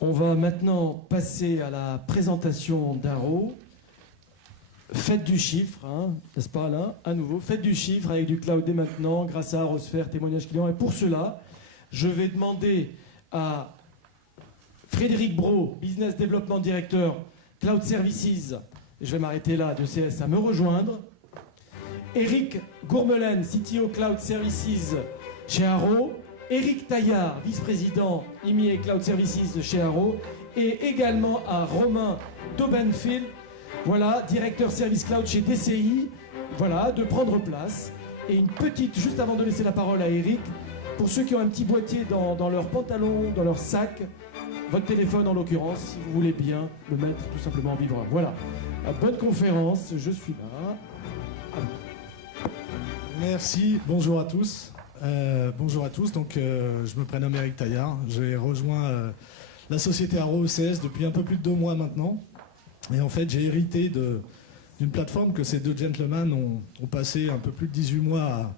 On va maintenant passer à la présentation d'Arrow. Faites du chiffre, hein, n'est-ce pas Alain? À nouveau, faites du chiffre avec du cloud dès maintenant, grâce à ArrowSphere, témoignage client. Et pour cela, je vais demander à Frédéric Brault, Business Development Director, Cloud Services, je vais m'arrêter là, de CS, à me rejoindre. Eric Gourmelen, CTO Cloud Services chez Arrow. Eric Taillard, vice-président IMI et Cloud Services chez Arrow. Et également à Romain Daubenfield, voilà, directeur Service Cloud chez DCI. Voilà, de prendre place. Et une petite, juste avant de laisser la parole à Eric, pour ceux qui ont un petit boîtier dans leur pantalon, dans leur sac, votre téléphone en l'occurrence, si vous voulez bien le mettre tout simplement en vibreur. Voilà, bonne conférence, je suis là. Merci, bonjour à tous. Donc, je me prénomme Eric Taillard. J'ai rejoint la société Arrow ECS depuis un peu plus de 2 mois maintenant. Et en fait, j'ai hérité d'une plateforme que ces deux gentlemen ont passé un peu plus de 18 mois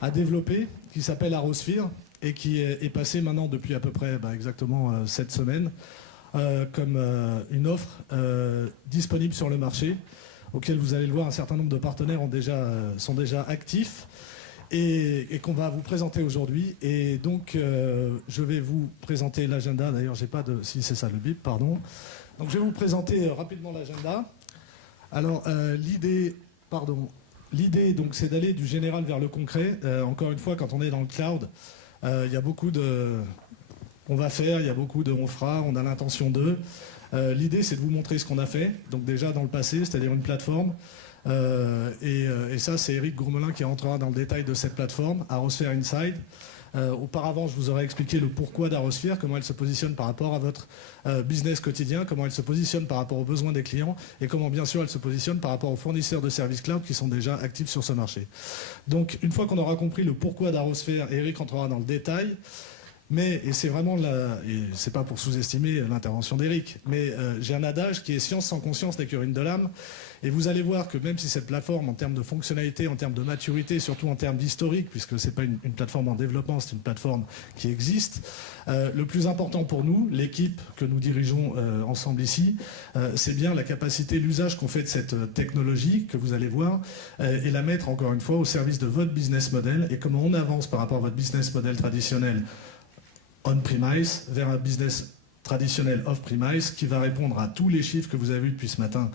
à développer, qui s'appelle ArrowSphere, et qui est passé maintenant depuis à peu près exactement 7 semaines comme une offre disponible sur le marché, auquel vous allez le voir, un certain nombre de partenaires sont déjà actifs et qu'on va vous présenter aujourd'hui. Et donc, je vais vous présenter l'agenda. D'ailleurs, j'ai pas de... Si, c'est ça, le bip, pardon. Donc, je vais vous présenter rapidement l'agenda. Alors, l'idée, donc, c'est d'aller du général vers le concret. Encore une fois, quand on est dans le cloud, il y a beaucoup de... On va faire, il y a beaucoup de on fera, on a l'intention de... L'idée, c'est de vous montrer ce qu'on a fait, donc déjà dans le passé, c'est-à-dire une plateforme. Et ça, c'est Eric Gourmelin qui rentrera dans le détail de cette plateforme, ArrowSphere Inside. Auparavant, je vous aurais expliqué le pourquoi d'ArrowSphere, comment elle se positionne par rapport à votre business quotidien, comment elle se positionne par rapport aux besoins des clients, et comment, bien sûr, elle se positionne par rapport aux fournisseurs de services cloud qui sont déjà actifs sur ce marché. Donc, une fois qu'on aura compris le pourquoi d'ArrowSphere, Eric rentrera dans le détail. Mais, et c'est vraiment et c'est pas pour sous-estimer l'intervention d'Eric, mais j'ai un adage qui est science sans conscience n'est qu'urine de l'âme. Et vous allez voir que même si cette plateforme, en termes de fonctionnalité, en termes de maturité, surtout en termes d'historique, puisque c'est pas une plateforme en développement, c'est une plateforme qui existe, le plus important pour nous, l'équipe que nous dirigeons ensemble ici, c'est bien la capacité, l'usage qu'on fait de cette technologie que vous allez voir, et la mettre encore une fois au service de votre business model et comment on avance par rapport à votre business model traditionnel on-premise vers un business traditionnel off-premise qui va répondre à tous les chiffres que vous avez vus depuis ce matin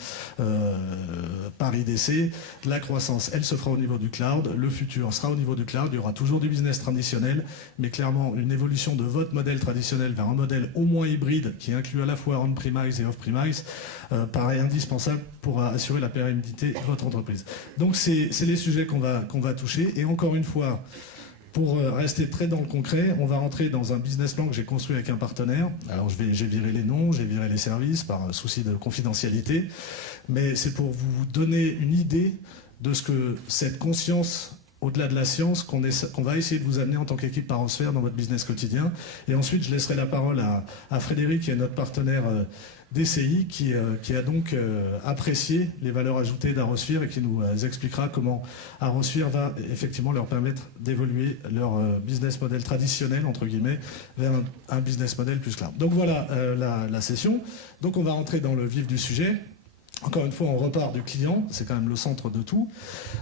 par IDC. La croissance, elle se fera au niveau du cloud. Le futur sera au niveau du cloud. Il y aura toujours du business traditionnel, mais clairement une évolution de votre modèle traditionnel vers un modèle au moins hybride qui inclut à la fois on-premise et off-premise paraît indispensable pour assurer la pérennité de votre entreprise. Donc c'est les sujets qu'on va toucher. Et encore une fois, pour rester très dans le concret, on va rentrer dans un business plan que j'ai construit avec un partenaire. Alors j'ai viré les noms, j'ai viré les services par souci de confidentialité, mais c'est pour vous donner une idée de ce que cette conscience, au-delà de la science, qu'on va essayer de vous amener en tant qu'équipe ArrowSphere dans votre business quotidien. Et ensuite, je laisserai la parole à Frédéric, qui est notre partenaire DCI, qui a donc apprécié les valeurs ajoutées d'ArrowSphere et qui nous expliquera comment ArrowSphere va effectivement leur permettre d'évoluer leur business model traditionnel, entre guillemets, vers un business model plus cloud. Donc voilà la session. Donc on va rentrer dans le vif du sujet. Encore une fois, on repart du client, c'est quand même le centre de tout.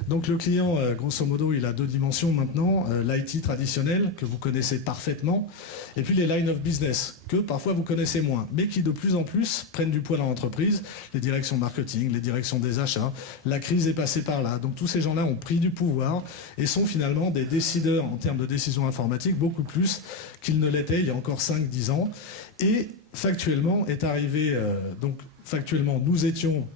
Donc le client, grosso modo, il a 2 dimensions maintenant, l'IT traditionnel, que vous connaissez parfaitement, et puis les line of business, que parfois vous connaissez moins, mais qui de plus en plus prennent du poids dans l'entreprise, les directions marketing, les directions des achats, la crise est passée par là. Donc tous ces gens-là ont pris du pouvoir et sont finalement des décideurs en termes de décision informatique, beaucoup plus qu'ils ne l'étaient il y a encore 5-10 ans. Et factuellement est arrivé, factuellement, nous étions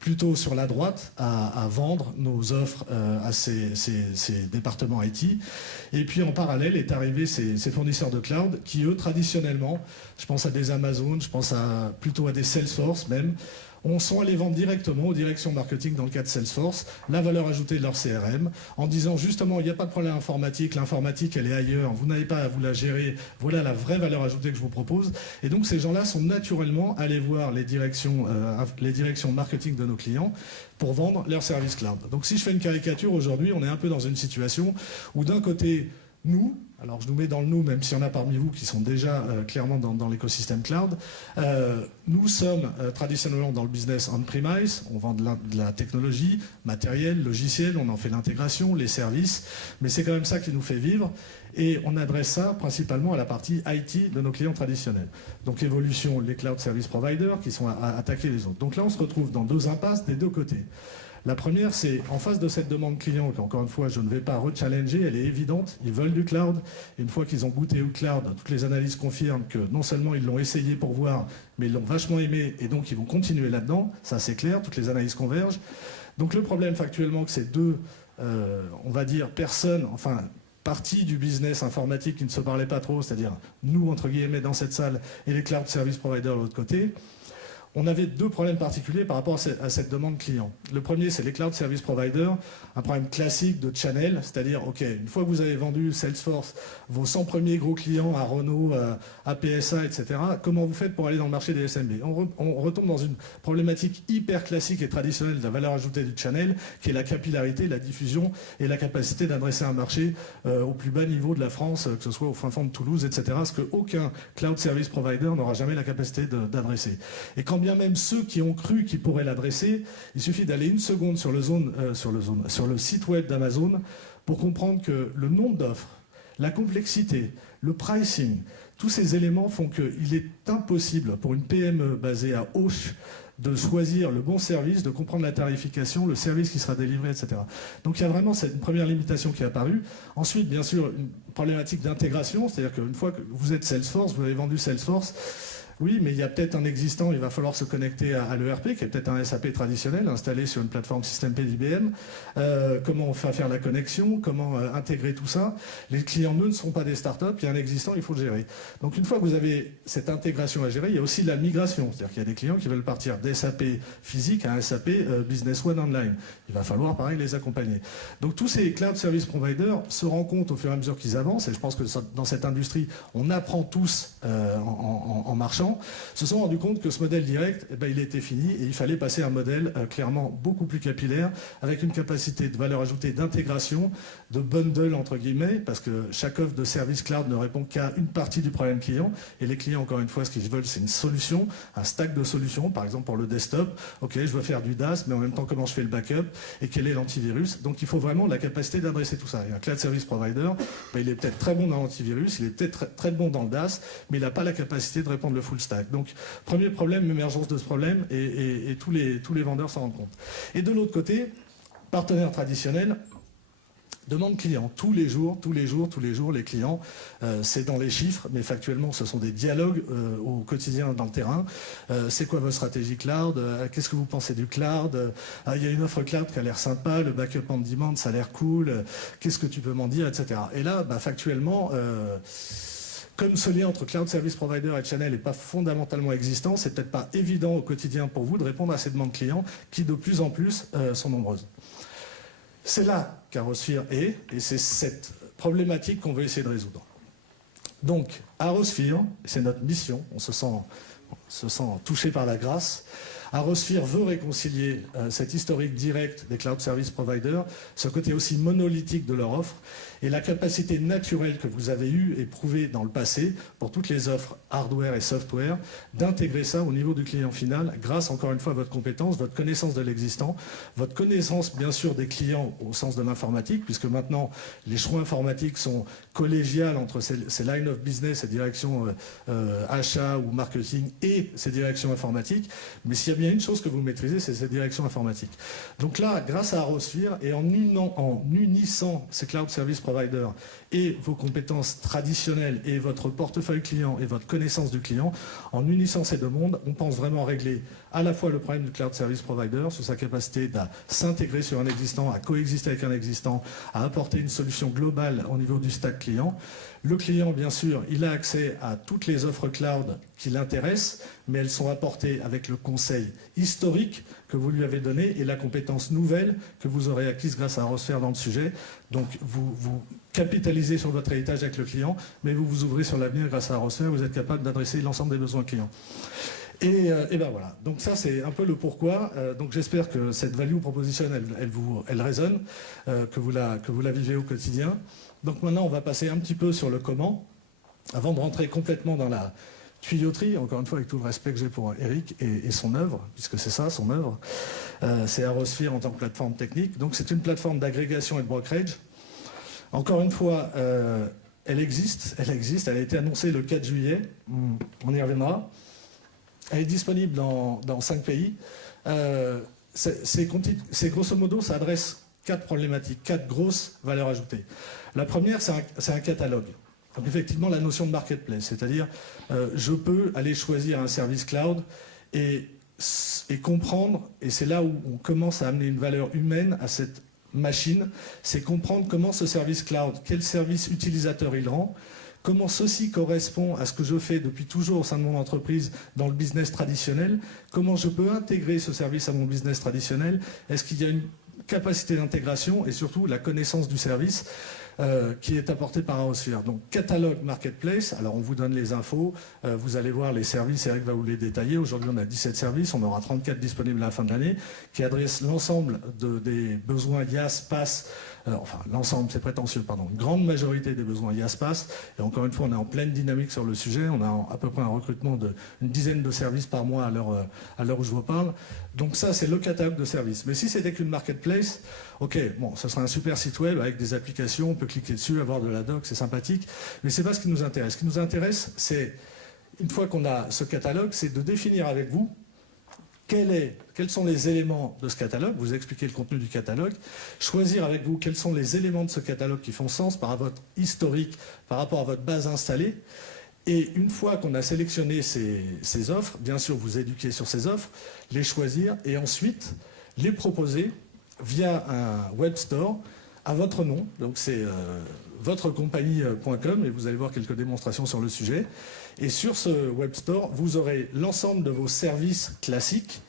plutôt sur la droite à vendre nos offres à ces départements IT. Et puis en parallèle est arrivé ces fournisseurs de cloud qui, eux, traditionnellement, je pense à des Amazon, je pense plutôt à des Salesforce même, sont allés vendre directement aux directions marketing dans le cas de Salesforce la valeur ajoutée de leur CRM en disant justement il n'y a pas de problème informatique, l'informatique elle est ailleurs, vous n'avez pas à vous la gérer, voilà la vraie valeur ajoutée que je vous propose. Et donc ces gens-là sont naturellement allés voir les directions marketing de nos clients pour vendre leur service cloud. Donc si je fais une caricature aujourd'hui, on est un peu dans une situation où d'un côté nous, alors je nous mets dans le nous, même s'il y en a parmi vous qui sont déjà clairement dans l'écosystème cloud, nous sommes traditionnellement dans le business on-premise, on vend de la technologie, matériel, logiciel, on en fait l'intégration, les services, mais c'est quand même ça qui nous fait vivre, et on adresse ça principalement à la partie IT de nos clients traditionnels. Donc évolution, les cloud service providers qui sont à attaquer les autres. Donc là on se retrouve dans deux impasses des deux côtés. La première, c'est en face de cette demande client, qu'encore une fois, je ne vais pas rechallenger, elle est évidente, ils veulent du cloud. Et une fois qu'ils ont goûté au cloud, toutes les analyses confirment que non seulement ils l'ont essayé pour voir, mais ils l'ont vachement aimé, et donc ils vont continuer là-dedans, ça c'est clair, toutes les analyses convergent. Donc le problème factuellement, que ces deux, on va dire, personnes, enfin, partie du business informatique qui ne se parlait pas trop, c'est-à-dire nous, entre guillemets, dans cette salle, et les cloud service providers de l'autre côté, on avait deux problèmes particuliers par rapport à cette demande client. Le premier, c'est les cloud service providers, un problème classique de channel, c'est-à-dire, OK, une fois que vous avez vendu Salesforce, vos 100 premiers gros clients à Renault, à PSA, etc., comment vous faites pour aller dans le marché des SMB? On retombe dans une problématique hyper classique et traditionnelle de la valeur ajoutée du channel, qui est la capillarité, la diffusion et la capacité d'adresser un marché au plus bas niveau de la France, que ce soit au fin fond de Toulouse, etc., ce qu'aucun cloud service provider n'aura jamais la capacité d'adresser. Et quand bien même ceux qui ont cru qu'ils pourraient l'adresser, il suffit d'aller une seconde sur le site web d'Amazon pour comprendre que le nombre d'offres, la complexité, le pricing, tous ces éléments font qu'il est impossible pour une PME basée à Auch de choisir le bon service, de comprendre la tarification, le service qui sera délivré, etc. Donc il y a vraiment cette première limitation qui est apparue. Ensuite, bien sûr, une problématique d'intégration, c'est-à-dire qu'une fois que vous êtes Salesforce, vous avez vendu Salesforce, oui, mais il y a peut-être un existant, il va falloir se connecter à l'ERP, qui est peut-être un SAP traditionnel, installé sur une plateforme système P d'IBM. Comment on fait faire la connexion, comment intégrer tout ça. Les clients, ne sont pas des startups, il y a un existant, il faut le gérer. Donc une fois que vous avez cette intégration à gérer, il y a aussi la migration. C'est-à-dire qu'il y a des clients qui veulent partir d'SAP physique à un SAP Business One Online. Il va falloir, pareil, les accompagner. Donc tous ces cloud service providers se rendent compte au fur et à mesure qu'ils avancent, et je pense que dans cette industrie, on apprend tous en marchant, se sont rendus compte que ce modèle direct, il était fini et il fallait passer à un modèle clairement beaucoup plus capillaire, avec une capacité de valeur ajoutée d'intégration, de bundle entre guillemets, parce que chaque offre de service cloud ne répond qu'à une partie du problème client, et les clients, encore une fois, ce qu'ils veulent, c'est une solution, un stack de solutions, par exemple pour le desktop. Ok, je veux faire du DAS, mais en même temps, comment je fais le backup et quel est l'antivirus? Donc il faut vraiment la capacité d'adresser tout ça. Et un cloud service provider, il est peut-être très bon dans l'antivirus, il est peut-être très bon dans le DAS, mais il n'a pas la capacité de répondre le full stack. Donc, premier problème, émergence de ce problème, et tous les vendeurs s'en rendent compte. Et de l'autre côté, partenaires traditionnels, demande client. Tous les jours, les clients, c'est dans les chiffres, mais factuellement, ce sont des dialogues au quotidien dans le terrain. C'est quoi votre stratégie cloud? Qu'est-ce que vous pensez du cloud? Il y a une offre cloud qui a l'air sympa, le backup on demand, ça a l'air cool. Qu'est-ce que tu peux m'en dire, etc. Et là, factuellement, comme ce lien entre cloud service provider et channel n'est pas fondamentalement existant, c'est peut-être pas évident au quotidien pour vous de répondre à ces demandes clients qui de plus en plus sont nombreuses. C'est là qu'Arosphere est, et c'est cette problématique qu'on veut essayer de résoudre. Donc, Arosphere, c'est notre mission, on se sent touché par la grâce. Arosphere veut réconcilier cet historique direct des cloud service providers, ce côté aussi monolithique de leur offre, et la capacité naturelle que vous avez eue et prouvée dans le passé, pour toutes les offres hardware et software, d'intégrer ça au niveau du client final, grâce encore une fois à votre compétence, votre connaissance de l'existant, votre connaissance bien sûr des clients au sens de l'informatique, puisque maintenant les choix informatiques sont collégiales entre ces line of business, ces directions achat ou marketing et ces directions informatiques, mais s'il y a bien une chose que vous maîtrisez, c'est cette direction informatique. Donc là, grâce à Arosphere et en unissant ces cloud service providers et vos compétences traditionnelles et votre portefeuille client et votre connaissance du client, en unissant ces deux mondes, on pense vraiment régler à la fois le problème du cloud service provider sur sa capacité à s'intégrer sur un existant, à coexister avec un existant, à apporter une solution globale au niveau du stack client. Le client, bien sûr, il a accès à toutes les offres cloud qui l'intéressent, mais elles sont apportées avec le conseil historique que vous lui avez donné et la compétence nouvelle que vous aurez acquise grâce à Arosphere dans le sujet. Donc, vous capitalisez sur votre héritage avec le client, mais vous vous ouvrez sur l'avenir grâce à Arosphere, vous êtes capable d'adresser l'ensemble des besoins clients. Et ben voilà, donc ça c'est un peu le pourquoi. Donc j'espère que cette value proposition, elle résonne, que vous la vivez au quotidien. Donc maintenant on va passer un petit peu sur le comment, avant de rentrer complètement dans la tuyauterie, encore une fois avec tout le respect que j'ai pour Eric et son œuvre, puisque c'est ça son œuvre. C'est ArrowSphere en tant que plateforme technique. Donc c'est une plateforme d'agrégation et de brokerage. Encore une fois, elle existe, elle a été annoncée le 4 juillet, on y reviendra. Elle est disponible dans 5 pays. C'est grosso modo, ça adresse 4 problématiques, 4 grosses valeurs ajoutées. La première, c'est un catalogue. Donc effectivement, la notion de marketplace, c'est-à-dire je peux aller choisir un service cloud et comprendre, et c'est là où on commence à amener une valeur humaine à cette machine, c'est comprendre comment ce service cloud, quel service utilisateur il rend, comment ceci correspond à ce que je fais depuis toujours au sein de mon entreprise dans le business traditionnel, comment je peux intégrer ce service à mon business traditionnel, est-ce qu'il y a une capacité d'intégration et surtout la connaissance du service qui est apporté par ArrowSphere. Donc catalogue marketplace, alors on vous donne les infos, vous allez voir les services, Eric va vous les détailler. Aujourd'hui on a 17 services, on aura 34 disponibles à la fin de l'année, qui adressent l'ensemble des besoins IaaS, PaaS, enfin l'ensemble, c'est prétentieux, pardon, une grande majorité des besoins IaaS, PaaS, et encore une fois on est en pleine dynamique sur le sujet, on a à peu près un recrutement d'une dizaine de services par mois à l'heure où je vous parle. Donc ça c'est le catalogue de services. Mais si c'était qu'une marketplace, ok, bon, ce sera un super site web avec des applications, on peut cliquer dessus, avoir de la doc, c'est sympathique, mais c'est pas ce qui nous intéresse. Ce qui nous intéresse, c'est, une fois qu'on a ce catalogue, c'est de définir avec vous quels sont les éléments de ce catalogue, vous expliquez le contenu du catalogue, choisir avec vous quels sont les éléments de ce catalogue qui font sens par rapport à votre historique, par rapport à votre base installée, et une fois qu'on a sélectionné ces offres, bien sûr vous éduquez sur ces offres, les choisir et ensuite les proposer via un web store à votre nom, donc c'est votrecompagnie.com et vous allez voir quelques démonstrations sur le sujet. Et sur ce web store, vous aurez l'ensemble de vos services classiques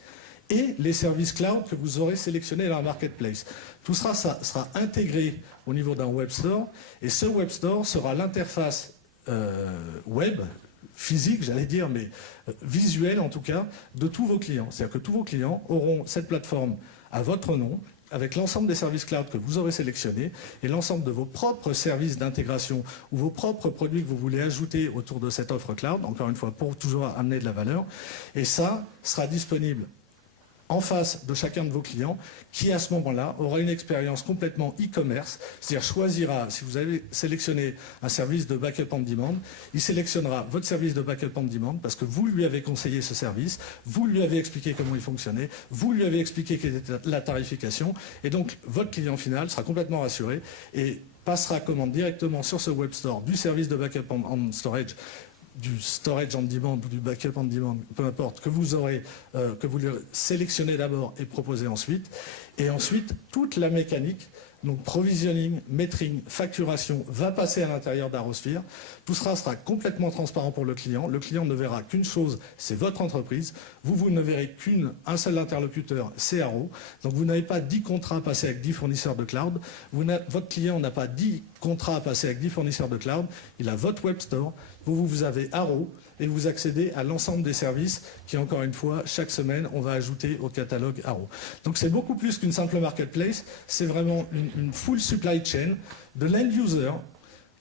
et les services cloud que vous aurez sélectionnés dans la marketplace. Tout ça sera intégré au niveau d'un web store et ce web store sera l'interface web, physique j'allais dire, mais visuelle en tout cas, de tous vos clients. C'est-à-dire que tous vos clients auront cette plateforme à votre nom, avec l'ensemble des services cloud que vous aurez sélectionnés et l'ensemble de vos propres services d'intégration ou vos propres produits que vous voulez ajouter autour de cette offre cloud, encore une fois pour toujours amener de la valeur. Et ça sera disponible en face de chacun de vos clients qui à ce moment-là aura une expérience complètement e-commerce, c'est-à-dire choisira, si vous avez sélectionné un service de backup on demand, il sélectionnera votre service de backup on demand parce que vous lui avez conseillé ce service, vous lui avez expliqué comment il fonctionnait, vous lui avez expliqué quelle était la tarification et donc votre client final sera complètement rassuré et passera commande directement sur ce web store du service de backup on storage, du storage on demand ou du backup on demand, peu importe, que vous sélectionnez d'abord et proposez ensuite. Et ensuite, toute la mécanique, donc provisioning, metering, facturation, va passer à l'intérieur d'ArrowSphere. Tout sera complètement transparent pour le client. Le client ne verra qu'une chose, c'est votre entreprise. Vous ne verrez qu'un seul interlocuteur, c'est Arrow. Donc vous n'avez pas 10 contrats à passer avec 10 fournisseurs de cloud. Votre client n'a pas 10 contrats à passer avec 10 fournisseurs de cloud. Il a votre web store. Vous avez Arrow et vous accédez à l'ensemble des services qui, encore une fois, chaque semaine, on va ajouter au catalogue Arrow. Donc c'est beaucoup plus qu'une simple marketplace, c'est vraiment une full supply chain de l'end-user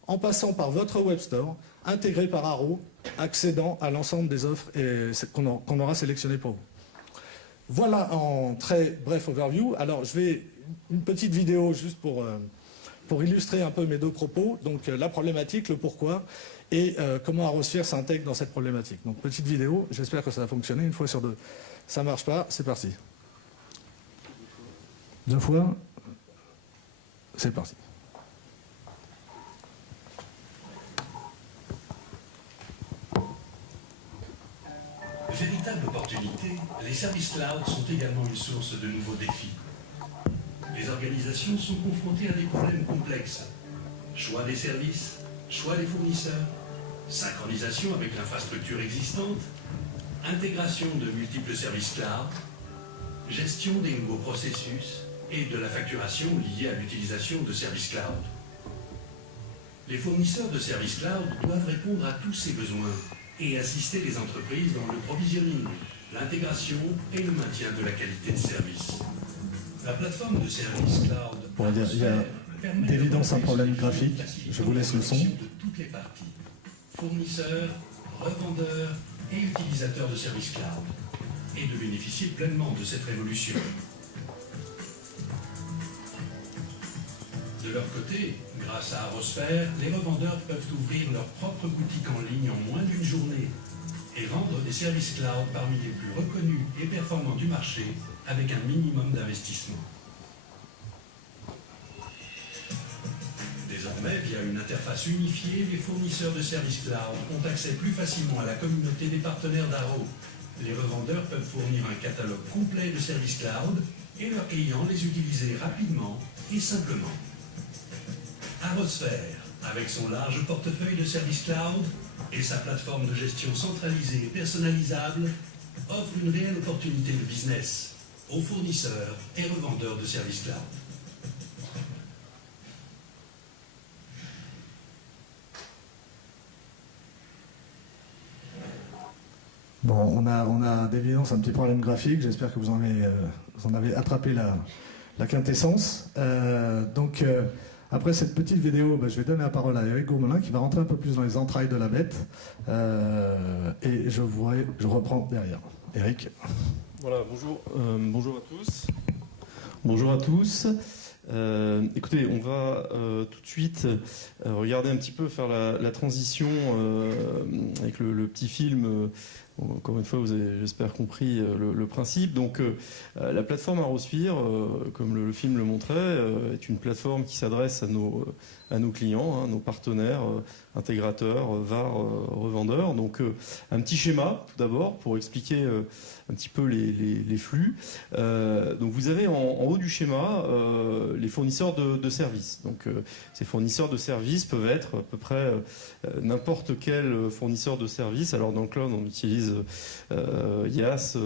en passant par votre web store, intégré par Arrow, accédant à l'ensemble des offres qu'on aura sélectionnées pour vous. Voilà en très bref overview. Alors je vais une petite vidéo juste pour illustrer un peu mes deux propos, donc la problématique, le pourquoi, et comment ArrowSphere s'intègre dans cette problématique. Donc petite vidéo, j'espère que ça va fonctionner, une fois sur deux. Ça ne marche pas, c'est parti. Deux fois, c'est parti. Véritable opportunité, les services cloud sont également une source de nouveaux défis. Les organisations sont confrontées à des problèmes complexes. Choix des services, choix des fournisseurs, synchronisation avec l'infrastructure existante, intégration de multiples services cloud, gestion des nouveaux processus et de la facturation liée à l'utilisation de services cloud. Les fournisseurs de services cloud doivent répondre à tous ces besoins et assister les entreprises dans le provisioning, l'intégration et le maintien de la qualité de service. La plateforme de service cloud Bon, il y a d'évidence un problème graphique. Je vous laisse le son. de toutes les parties, fournisseurs, revendeurs et utilisateurs de services cloud, et de bénéficier pleinement de cette révolution. De leur côté, grâce à Arosphere, les revendeurs peuvent ouvrir leur propre boutique en ligne en moins d'une journée et vendre des services cloud parmi les plus reconnus et performants du marché avec un minimum d'investissement. Désormais, via une interface unifiée, les fournisseurs de services cloud ont accès plus facilement à la communauté des partenaires d'Aro. Les revendeurs peuvent fournir un catalogue complet de services cloud et leurs clients les utiliser rapidement et simplement. Arosphere, avec son large portefeuille de services cloud et sa plateforme de gestion centralisée et personnalisable, offre une réelle opportunité de business aux fournisseurs et revendeurs de services cloud. Bon, on a d'évidence un petit problème graphique. J'espère que vous en avez attrapé la quintessence. Après cette petite vidéo, je vais donner la parole à Eric Gourmelin qui va rentrer un peu plus dans les entrailles de la bête. Et je reprends derrière. Eric. Voilà, bonjour à tous. Bonjour à tous. Écoutez, on va tout de suite regarder un petit peu, faire la transition avec le petit film. Encore une fois, vous avez, j'espère, compris le principe. Donc, la plateforme Arosphere, comme le film le montrait, est une plateforme qui s'adresse à nos clients, nos partenaires, intégrateurs, VAR, revendeurs. Donc, un petit schéma, tout d'abord, pour expliquer un petit peu les flux. Donc, vous avez en haut du schéma les fournisseurs de services. Donc, ces fournisseurs de services peuvent être à peu près n'importe quel fournisseur de services. Alors, dans le cloud, on utilise IaaS,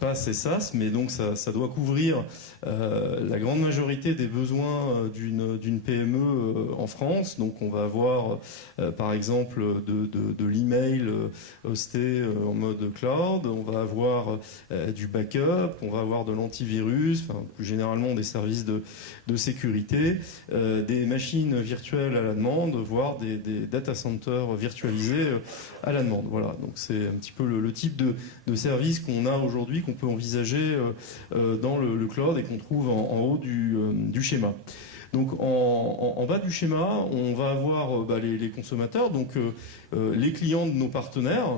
PaaS et SaaS, mais donc ça doit couvrir la grande majorité des besoins d'une PME en France. Donc on va avoir par exemple de l'email hosté en mode cloud, on va avoir du backup, on va avoir de l'antivirus, enfin, plus généralement des services de sécurité, des machines virtuelles à la demande, voire des data centers virtualisés à la demande. Voilà, donc c'est un petit peu le type de service qu'on a aujourd'hui, qu'on peut envisager dans le cloud et qu'on trouve en haut du schéma. Donc en bas du schéma, on va avoir les consommateurs, donc les clients de nos partenaires,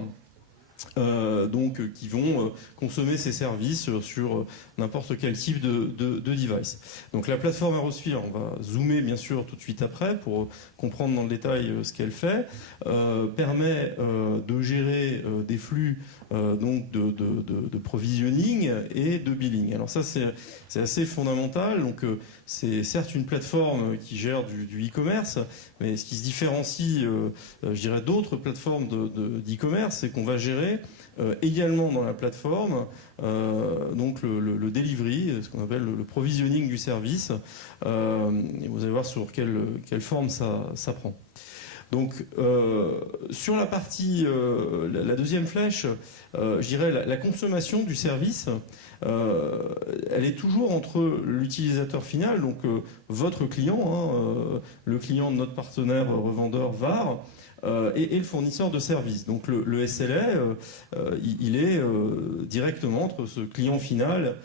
qui vont consommer ces services sur n'importe quel type de device. Donc la plateforme Arosphere, on va zoomer bien sûr tout de suite après pour comprendre dans le détail ce qu'elle fait, permet de gérer des flux de provisioning et de billing. Alors ça c'est assez fondamental. Donc c'est certes une plateforme qui gère du e-commerce, mais ce qui se différencie, je dirais, d'autres plateformes d'e-commerce, c'est qu'on va gérer également dans la plateforme donc le delivery, ce qu'on appelle le provisioning du service. Et vous allez voir sur quelle forme ça prend. Donc sur la partie, la deuxième flèche, je dirais la consommation du service, elle est toujours entre l'utilisateur final, donc votre client, le client de notre partenaire revendeur VAR, et le fournisseur de services. Donc le SLA, il est directement entre ce client final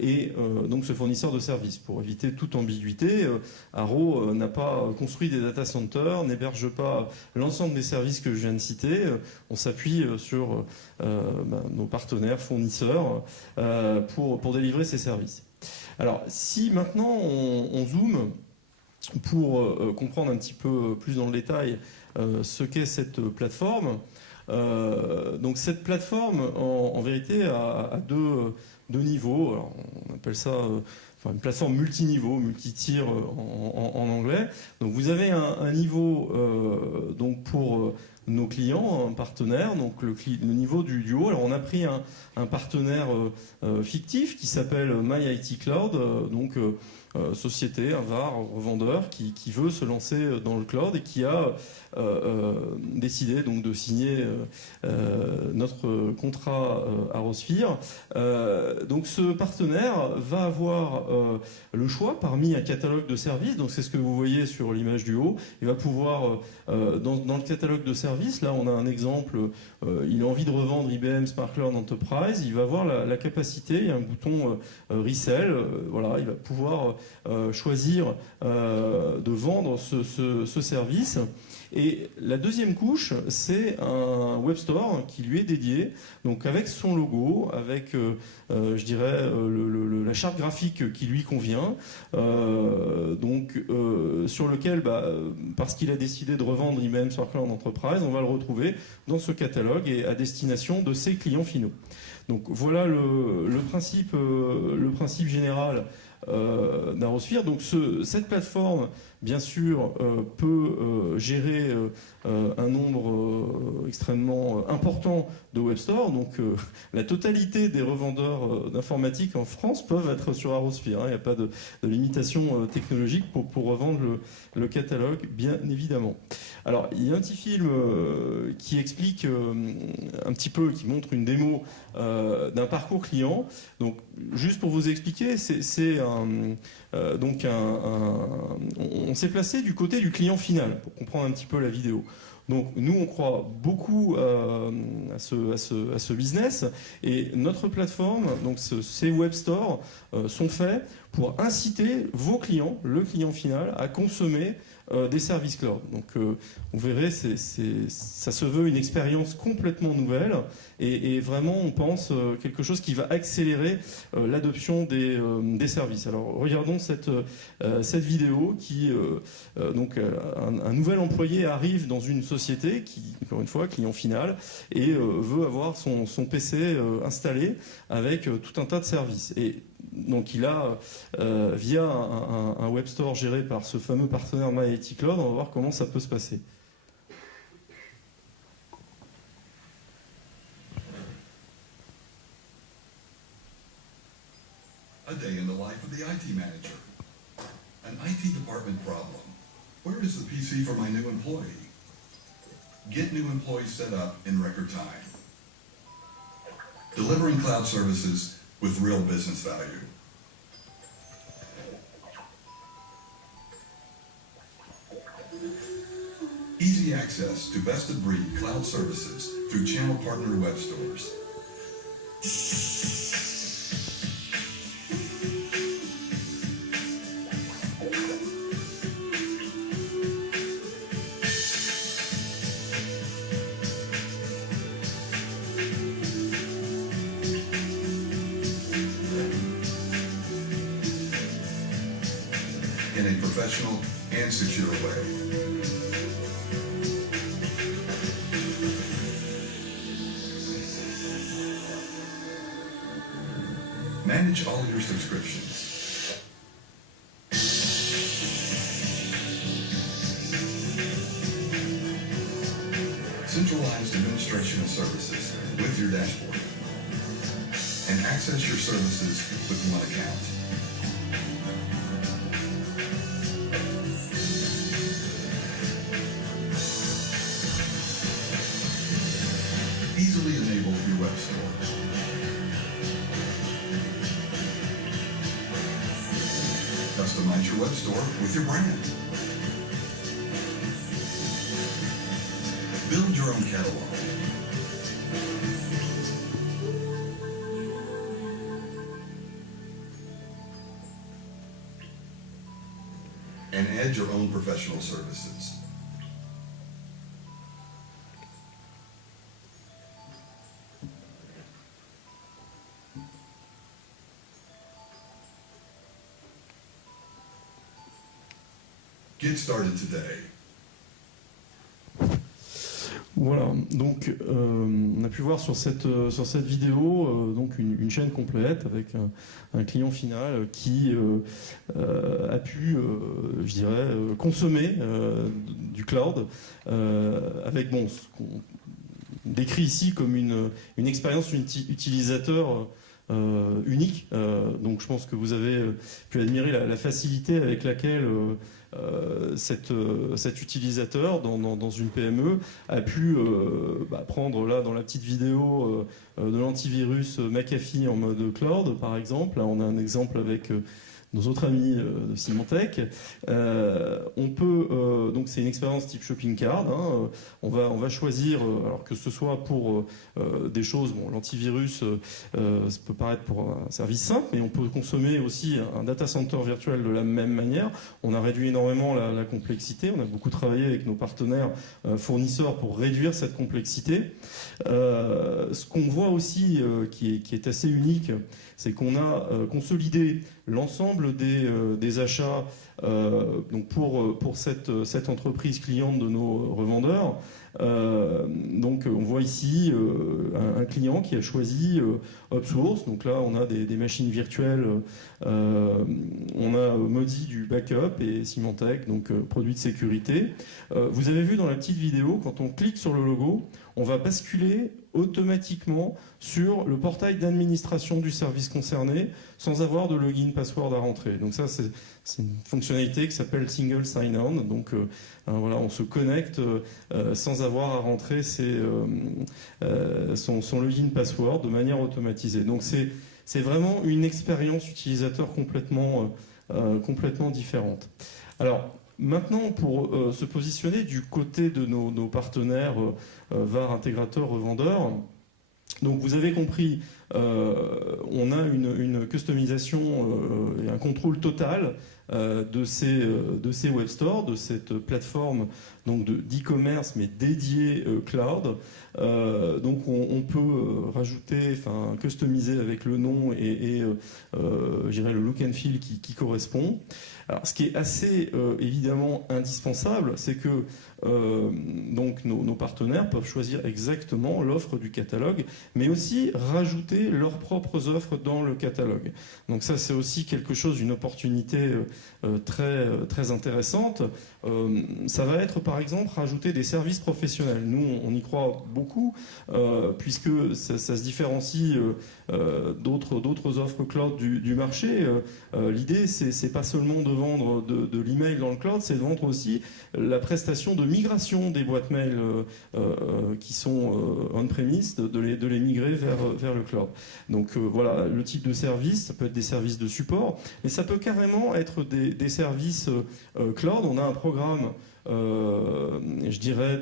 et donc ce fournisseur de services. Pour éviter toute ambiguïté, Arrow n'a pas construit des data centers, n'héberge pas l'ensemble des services que je viens de citer. On s'appuie sur nos partenaires fournisseurs pour délivrer ces services. Alors si maintenant on zoome pour comprendre un petit peu plus dans le détail ce qu'est cette plateforme. Donc cette plateforme, en vérité, a deux niveaux. Alors, on appelle ça une plateforme multiniveau, multi-tier en anglais. Donc vous avez un niveau donc pour nos clients, un partenaire, donc le niveau du haut. Alors on a pris un partenaire fictif qui s'appelle MyIT Cloud. Donc société, un VAR, revendeur, qui veut se lancer dans le cloud et qui a décidé donc de signer notre contrat ArrowSphere. Donc ce partenaire va avoir le choix parmi un catalogue de services. Donc c'est ce que vous voyez sur l'image du haut. Il va pouvoir, dans le catalogue de services, là on a un exemple, il a envie de revendre IBM SmartCloud Enterprise, il va avoir la capacité, il y a un bouton Resell, voilà, il va pouvoir choisir de vendre ce service. Et la deuxième couche, c'est un web store qui lui est dédié, donc avec son logo, avec, je dirais, la charte graphique qui lui convient, sur lequel, parce qu'il a décidé de revendre IBM SmartCloud Enterprise, on va le retrouver dans ce catalogue et à destination de ses clients finaux. Donc voilà le principe général d'ArrowSphere. Donc cette plateforme, bien sûr, peut gérer un nombre extrêmement important de web stores. Donc la totalité des revendeurs d'informatique en France peuvent être sur ArrowSphere. Il n'y a pas de limitation technologique pour revendre le catalogue, bien évidemment. Alors il y a un petit film qui explique un petit peu, qui montre une démo d'un parcours client. Donc juste pour vous expliquer, on s'est placé du côté du client final pour comprendre un petit peu la vidéo. Donc nous, on croit beaucoup à ce business et notre plateforme, donc ces web stores, sont faits pour inciter vos clients, le client final, à consommer des services cloud. Donc vous verrez, ça se veut une expérience complètement nouvelle et vraiment on pense quelque chose qui va accélérer l'adoption des services. Alors regardons cette vidéo qui donc un nouvel employé arrive dans une société qui, encore une fois, client final, et veut avoir son PC installé avec tout un tas de services. Et donc il a, via un web store géré par ce fameux partenaire MyIT Cloud, on va voir comment ça peut se passer. A day in the life of the IT manager. An IT department problem. Where is the PC for my new employee? Get new employees set up in record time. Delivering cloud services with real business value. Easy access to best-of-breed cloud services through channel partner web stores. In a professional and secure way. Manage all your subscriptions. Centralized administration of services with your dashboard. And access your services with one account. Easily enable your web store. Customize your web store with your brand. Build your own catalog. And add your own professional services. Get started today. Voilà, donc on a pu voir sur cette vidéo donc une chaîne complète avec un client final qui a pu, je dirais, consommer du cloud avec ce qu'on décrit ici comme une expérience utilisateur unique. Donc je pense que vous avez pu admirer la facilité avec laquelle cet utilisateur dans une PME a pu prendre là dans la petite vidéo de l'antivirus McAfee en mode cloud par exemple. Là on a un exemple avec nos autres amis de Symantec. On peut donc c'est une expérience type shopping cart. On va choisir, alors que ce soit pour des choses, l'antivirus, ça peut paraître pour un service simple, mais on peut consommer aussi un data center virtuel de la même manière. On a réduit énormément la complexité. On a beaucoup travaillé avec nos partenaires fournisseurs pour réduire cette complexité. Ce qu'on voit aussi qui est assez unique, c'est qu'on a consolidé l'ensemble des achats donc pour cette entreprise cliente de nos revendeurs. Donc on voit ici un client qui a choisi OpSource. Donc là on a des machines virtuelles, on a Modi du backup et Symantec, donc produit de sécurité. Vous avez vu dans la petite vidéo, quand on clique sur le logo, on va basculer automatiquement sur le portail d'administration du service concerné sans avoir de login password à rentrer. Donc ça c'est une fonctionnalité qui s'appelle Single Sign-On. Donc voilà, on se connecte sans avoir à rentrer son login password de manière automatisée. Donc c'est vraiment une expérience utilisateur complètement différente. Alors maintenant, pour se positionner du côté de nos partenaires VAR, intégrateurs, revendeurs, donc vous avez compris, on a une customisation et un contrôle total de ces web stores, de cette plateforme donc d'e-commerce mais dédiée cloud. Donc on peut rajouter, customiser avec le nom et je dirais le look and feel qui correspond. Alors, ce qui est assez évidemment indispensable, c'est que donc nos partenaires peuvent choisir exactement l'offre du catalogue, mais aussi rajouter leurs propres offres dans le catalogue. Donc ça, c'est aussi quelque chose, une opportunité très intéressante. Ça va être par exemple rajouter des services professionnels. Nous, on y croit beaucoup, puisque ça se différencie d'autres offres cloud du marché. L'idée, c'est pas seulement de vendre de l'email dans le cloud, c'est de vendre aussi la prestation de migration des boîtes mail qui sont on-premise, de les migrer vers le cloud. Donc voilà, le type de service, ça peut être des services de support, mais ça peut carrément être des services cloud. On a un programme je dirais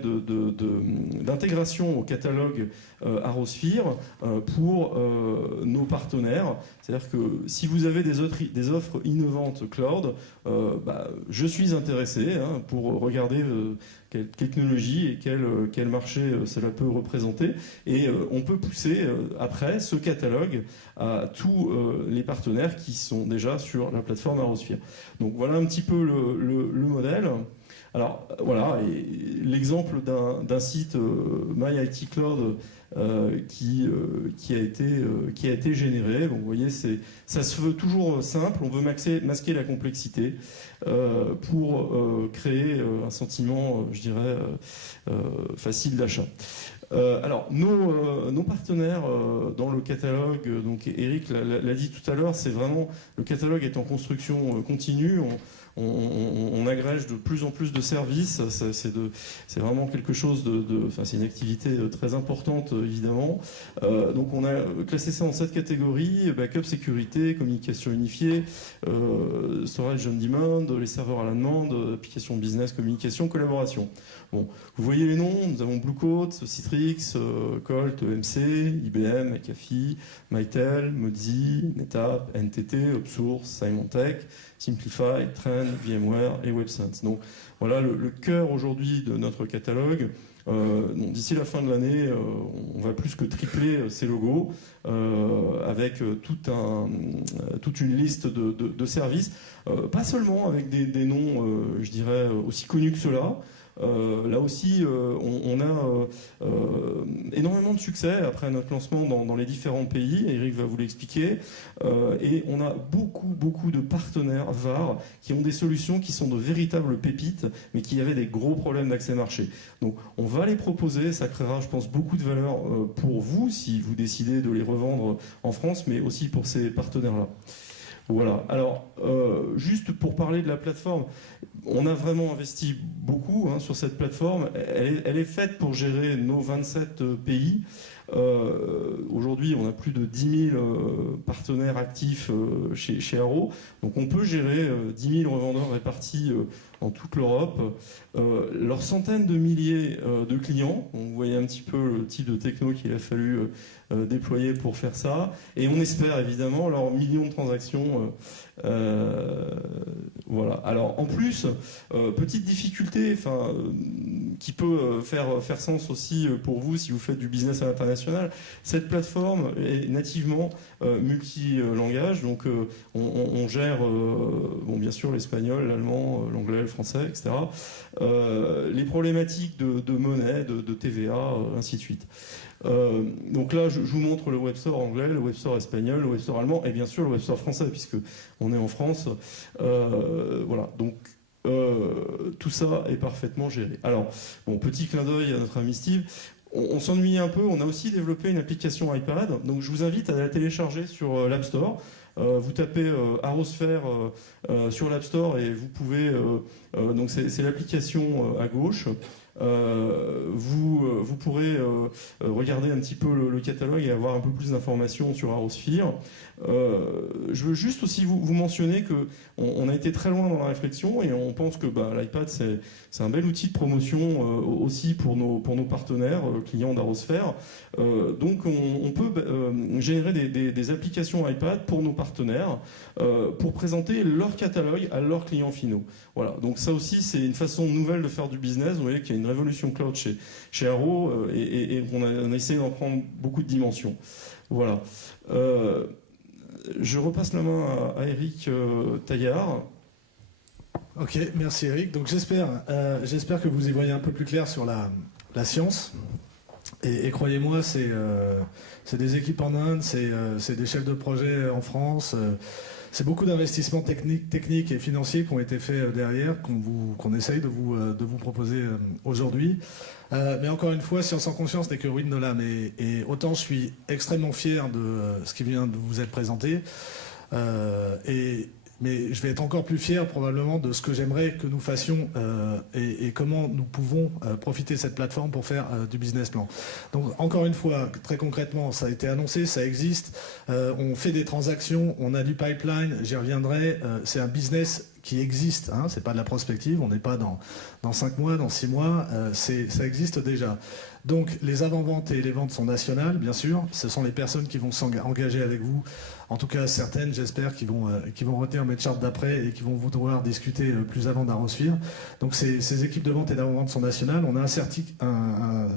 d'intégration au catalogue ArrowSphere pour nos partenaires. C'est-à-dire que si vous avez des offres innovantes cloud, je suis intéressé pour regarder quelle technologie et quel marché cela peut représenter. Et on peut pousser après ce catalogue à tous les partenaires qui sont déjà sur la plateforme ArrowSphere. Donc voilà un petit peu le modèle. Alors voilà, l'exemple d'un site MyITCloud qui a été généré. Bon, vous voyez, ça se veut toujours simple. On veut masquer la complexité pour créer un sentiment, je dirais, facile d'achat. Alors, nos partenaires dans le catalogue, donc Eric l'a dit tout à l'heure, c'est vraiment, le catalogue est en construction continue. On agrège de plus en plus de services. C'est vraiment quelque chose c'est une activité très importante, évidemment. Donc on a classé ça en 7 catégories: backup, sécurité, communication unifiée, storage on demand, les serveurs à la demande, application business, communication, collaboration. Bon, vous voyez les noms, nous avons Bluecoat, Citrix, Colt, EMC, IBM, McAfee, Mitel, Modi, NetApp, NTT, OpSource, Symantec, Simplify, Trend, VMware et WebSense. Donc voilà le cœur aujourd'hui de notre catalogue. D'ici la fin de l'année, on va plus que tripler ces logos avec toute une liste de services, pas seulement avec des noms, je dirais, aussi connus que ceux-là. Là aussi, on a énormément de succès après notre lancement dans les différents pays. Eric va vous l'expliquer. Et on a beaucoup de partenaires VAR qui ont des solutions qui sont de véritables pépites, mais qui avaient des gros problèmes d'accès marché. Donc on va les proposer, ça créera, je pense, beaucoup de valeur pour vous si vous décidez de les revendre en France, mais aussi pour ces partenaires-là. Voilà. Alors, juste pour parler de la plateforme, on a vraiment investi beaucoup sur cette plateforme. Elle est faite pour gérer nos 27 pays. Aujourd'hui, on a plus de 10 000 partenaires actifs chez Arrow. Donc on peut gérer 10 000 revendeurs répartis dans toute l'Europe. Leurs centaines de milliers de clients. Vous voyez un petit peu le type de techno qu'il a fallu déployer pour faire ça. Et on espère évidemment leurs millions de transactions. Voilà. Alors en plus, petite difficulté qui peut faire sens aussi pour vous si vous faites du business à l'international, cette plateforme est nativement multilangage. Donc on gère bien sûr l'espagnol, l'allemand, l'anglais, le français, etc. Les problématiques de monnaie, de TVA, ainsi de suite. Donc là, je vous montre le web store anglais, le web store espagnol, le web store allemand et bien sûr le web store français puisque on est en France. Voilà. Donc tout ça est parfaitement géré. Alors, petit clin d'œil à notre ami Steve. On s'ennuie un peu. On a aussi développé une application iPad. Donc je vous invite à la télécharger sur l'App Store. Vous tapez Arrosphere sur l'App Store et vous pouvez. Donc c'est l'application à gauche. Vous pourrez regarder un petit peu le catalogue et avoir un peu plus d'informations sur Arrosphere. Je veux juste aussi vous mentionner qu'on a été très loin dans la réflexion et on pense que l'iPad c'est un bel outil de promotion aussi pour nos partenaires clients d'Arrosphere. Donc on peut générer des applications iPad pour nos partenaires pour présenter leur catalogue à leurs clients finaux. Voilà. Donc ça aussi c'est une façon nouvelle de faire du business. Vous voyez qu'il y a une révolution cloud chez Arrow et on a essayé d'en prendre beaucoup de dimensions. Voilà. Je repasse la main à Eric Taillard. Ok, merci Eric. Donc j'espère que vous y voyez un peu plus clair sur la science. Et croyez-moi, c'est des équipes en Inde, c'est des chefs de projet en France. C'est beaucoup d'investissements techniques et financiers qui ont été faits derrière, qu'on essaye de vous proposer aujourd'hui. Mais encore une fois, science en conscience n'est que ruine de l'âme. Et autant je suis extrêmement fier de ce qui vient de vous être présenté. Mais je vais être encore plus fier probablement de ce que j'aimerais que nous fassions et comment nous pouvons profiter de cette plateforme pour faire du business plan. Donc encore une fois, très concrètement, ça a été annoncé, ça existe, on fait des transactions, on a du pipeline, j'y reviendrai, c'est un business qui existe, c'est pas de la prospective, on n'est pas dans 5 mois, dans 6 mois, ça existe déjà. Donc les avant-ventes et les ventes sont nationales, bien sûr, ce sont les personnes qui vont s'engager avec vous, en tout cas certaines, j'espère, qui vont retenir mes chartes d'après et qui vont vouloir discuter plus avant d'Arrosphere. Donc ces équipes de vente et d'avant-vente sont nationales. On a un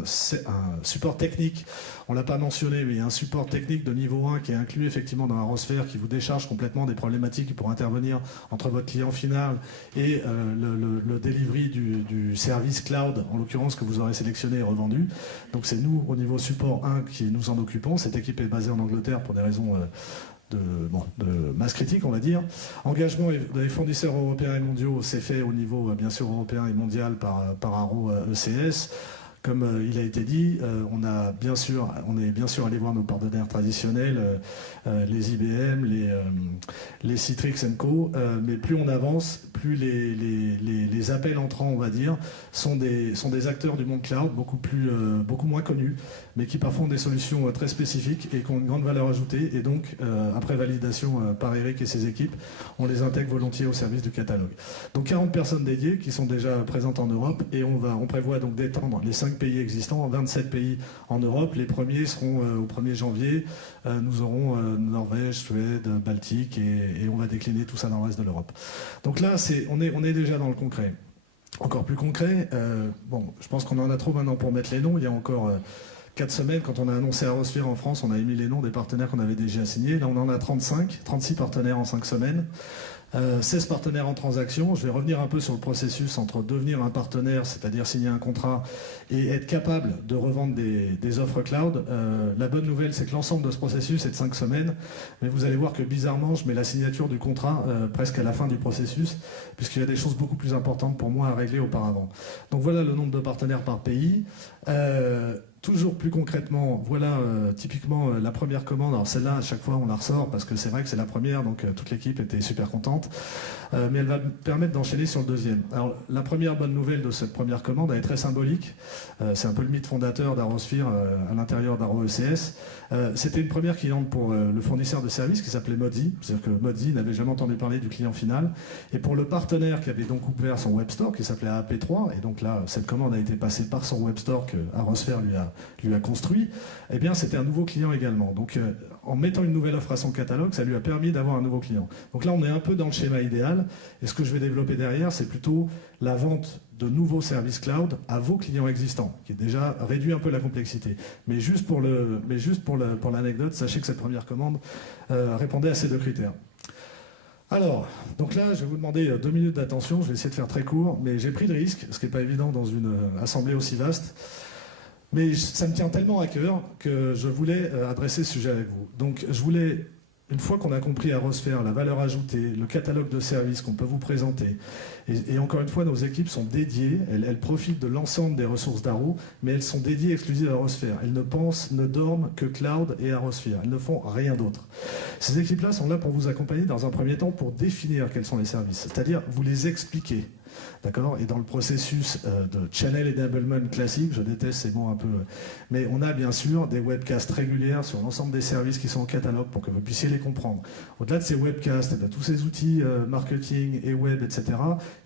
support technique, on l'a pas mentionné, mais il y a un support technique de niveau 1 qui est inclus effectivement dans Arrosphere, qui vous décharge complètement des problématiques qui pourraient intervenir entre votre client final et le delivery du service cloud, en l'occurrence que vous aurez sélectionné et revendu. Donc c'est nous, au niveau support 1, qui nous en occupons. Cette équipe est basée en Angleterre pour des raisons de masse critique, on va dire. Engagement des fournisseurs européens et mondiaux, c'est fait au niveau, bien sûr, européen et mondial par Arrow ECS. Comme il a été dit, on est bien sûr allé voir nos partenaires traditionnels, les IBM, les Citrix & Co. Mais plus on avance, plus les appels entrants, on va dire, sont des acteurs du monde cloud, beaucoup moins connus, mais qui parfois ont des solutions très spécifiques et qui ont une grande valeur ajoutée. Et donc, après validation par Eric et ses équipes, on les intègre volontiers au service du catalogue. Donc 40 personnes dédiées qui sont déjà présentes en Europe et on prévoit donc d'étendre les 5 pays existants, 27 pays en Europe. Les premiers seront au 1er janvier. Nous aurons Norvège, Suède, Baltique et on va décliner tout ça dans le reste de l'Europe. Donc là, on est déjà dans le concret. Encore plus concret, je pense qu'on en a trop maintenant pour mettre les noms. Il y a encore 4 semaines, quand on a annoncé Arrosphere en France, on a émis les noms des partenaires qu'on avait déjà signés. Là, on en a 36 partenaires en 5 semaines. 16 partenaires en transaction. Je vais revenir un peu sur le processus entre devenir un partenaire, c'est-à-dire signer un contrat, et être capable de revendre des offres cloud. La bonne nouvelle, c'est que l'ensemble de ce processus est de 5 semaines, mais vous allez voir que bizarrement, je mets la signature du contrat presque à la fin du processus, puisqu'il y a des choses beaucoup plus importantes pour moi à régler auparavant. Donc voilà le nombre de partenaires par pays. Toujours plus concrètement, voilà typiquement la première commande. Alors celle-là, à chaque fois, on la ressort parce que c'est vrai que c'est la première, donc toute l'équipe était super contente. Mais elle va me permettre d'enchaîner sur le deuxième. Alors la première bonne nouvelle de cette première commande, elle est très symbolique. C'est un peu le mythe fondateur d'Arosphere à l'intérieur d'Aro ECS. C'était une première cliente pour le fournisseur de services qui s'appelait Modzi. C'est-à-dire que Modzi n'avait jamais entendu parler du client final. Et pour le partenaire qui avait donc ouvert son web store, qui s'appelait AP3, et donc là, cette commande a été passée par son web store que Arosphere lui a construit, eh bien c'était un nouveau client également. Donc en mettant une nouvelle offre à son catalogue, ça lui a permis d'avoir un nouveau client. Donc là on est un peu dans le schéma idéal, et ce que je vais développer derrière, c'est plutôt la vente de nouveaux services cloud à vos clients existants, qui est déjà réduit un peu la complexité. Mais juste pour l'anecdote, sachez que cette première commande répondait à ces deux critères. Alors, donc là, je vais vous demander 2 minutes d'attention, je vais essayer de faire très court, mais j'ai pris le risque, ce qui n'est pas évident dans une assemblée aussi vaste. Mais ça me tient tellement à cœur que je voulais adresser ce sujet avec vous. Donc je voulais, une fois qu'on a compris Arosphere, la valeur ajoutée, le catalogue de services qu'on peut vous présenter, et encore une fois, nos équipes sont dédiées, elles profitent de l'ensemble des ressources d'Aro, mais elles sont dédiées exclusivement à Arosphere. Elles ne dorment que Cloud et Arosphere. Elles ne font rien d'autre. Ces équipes-là sont là pour vous accompagner dans un premier temps pour définir quels sont les services, c'est-à-dire vous les expliquer. D'accord ? Et dans le processus de channel enablement classique, je déteste ces mots un peu, mais on a bien sûr des webcasts régulières sur l'ensemble des services qui sont au catalogue pour que vous puissiez les comprendre. Au-delà de ces webcasts et de tous ces outils marketing et web, etc.,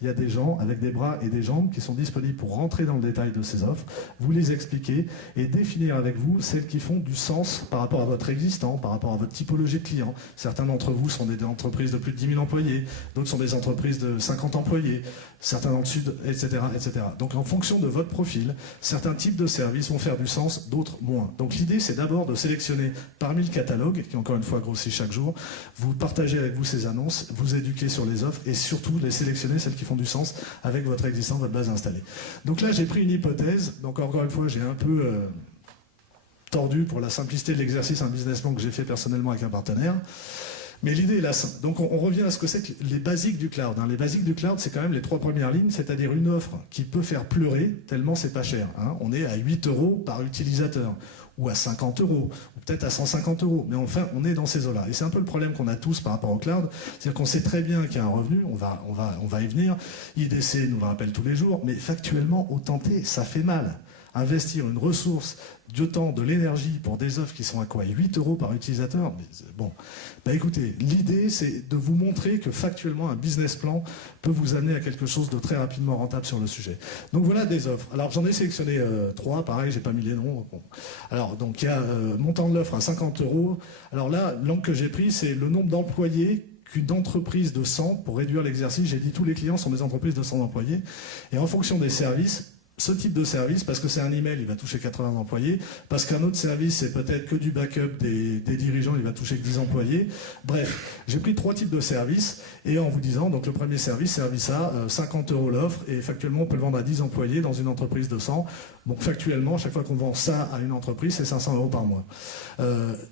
il y a des gens avec des bras et des jambes qui sont disponibles pour rentrer dans le détail de ces offres, vous les expliquer et définir avec vous celles qui font du sens par rapport à votre existant, par rapport à votre typologie de clients. Certains d'entre vous sont des entreprises de plus de 10 000 employés, d'autres sont des entreprises de 50 employés, certains dans le sud, etc., etc. Donc en fonction de votre profil, certains types de services vont faire du sens, d'autres moins. Donc l'idée, c'est d'abord de sélectionner parmi le catalogue, qui encore une fois grossit chaque jour, vous partagez avec vous ces annonces, vous éduquez sur les offres et surtout les sélectionner, celles qui font du sens avec votre existant, votre base installée. Donc là, j'ai pris une hypothèse, donc encore une fois, j'ai un peu tordu pour la simplicité de l'exercice un business plan que j'ai fait personnellement avec un partenaire. Mais l'idée est là. Donc on revient à ce que c'est que les basiques du cloud. Les basiques du cloud, c'est quand même les 3 premières lignes, c'est-à-dire une offre qui peut faire pleurer tellement c'est pas cher. On est à 8 € par utilisateur, ou à 50 €, ou peut-être à 150 €. Mais enfin, on est dans ces eaux-là. Et c'est un peu le problème qu'on a tous par rapport au cloud. C'est-à-dire qu'on sait très bien qu'il y a un revenu, on va y venir. IDC nous le rappelle tous les jours, mais factuellement, au tenter, ça fait mal. Investir une ressource, du temps, de l'énergie pour des offres qui sont à quoi 8 € par utilisateur. Mais bon, écoutez, l'idée c'est de vous montrer que factuellement un business plan peut vous amener à quelque chose de très rapidement rentable sur le sujet. Donc voilà des offres. Alors j'en ai sélectionné 3, pareil, j'ai pas mis les noms. Bon. Alors donc il y a montant de l'offre à 50 €. Alors là, l'angle que j'ai pris, c'est le nombre d'employés qu'une entreprise de 100, pour réduire l'exercice, j'ai dit tous les clients sont des entreprises de 100 employés. Et en fonction des services, ce type de service, parce que c'est un email, il va toucher 80 employés, parce qu'un autre service, c'est peut-être que du backup des dirigeants, il va toucher que 10 employés. Bref, j'ai pris 3 types de services, et en vous disant, donc le premier service A, 50 € l'offre, et factuellement, on peut le vendre à 10 employés dans une entreprise de 100. Donc factuellement, chaque fois qu'on vend ça à une entreprise, c'est 500 € par mois.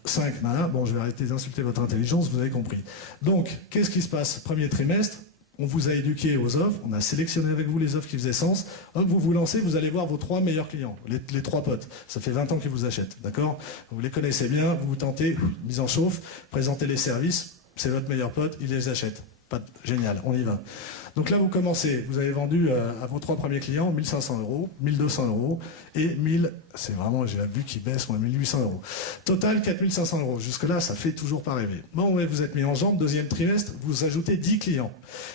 5, voilà, bon, je vais arrêter d'insulter votre intelligence, vous avez compris. Donc, qu'est-ce qui se passe ? Premier trimestre, on vous a éduqué aux offres, on a sélectionné avec vous les offres qui faisaient sens. Hop, vous vous lancez, vous allez voir vos 3 meilleurs clients, les 3 potes. Ça fait 20 ans qu'ils vous achètent, d'accord ? Vous les connaissez bien, vous tentez, mise en chauffe, présentez les services, c'est votre meilleur pote, il les achète. Génial, on y va. Donc là, vous commencez, vous avez vendu à vos 3 premiers clients 1 500 €, 1 200 € et 1000, c'est vraiment, j'ai la vue qui baisse, moi, 1 800 €. Total, 4 500 €. Jusque-là, ça fait toujours pas rêver. Bon, ouais, vous êtes mis en jambe, deuxième trimestre, vous ajoutez 10 clients.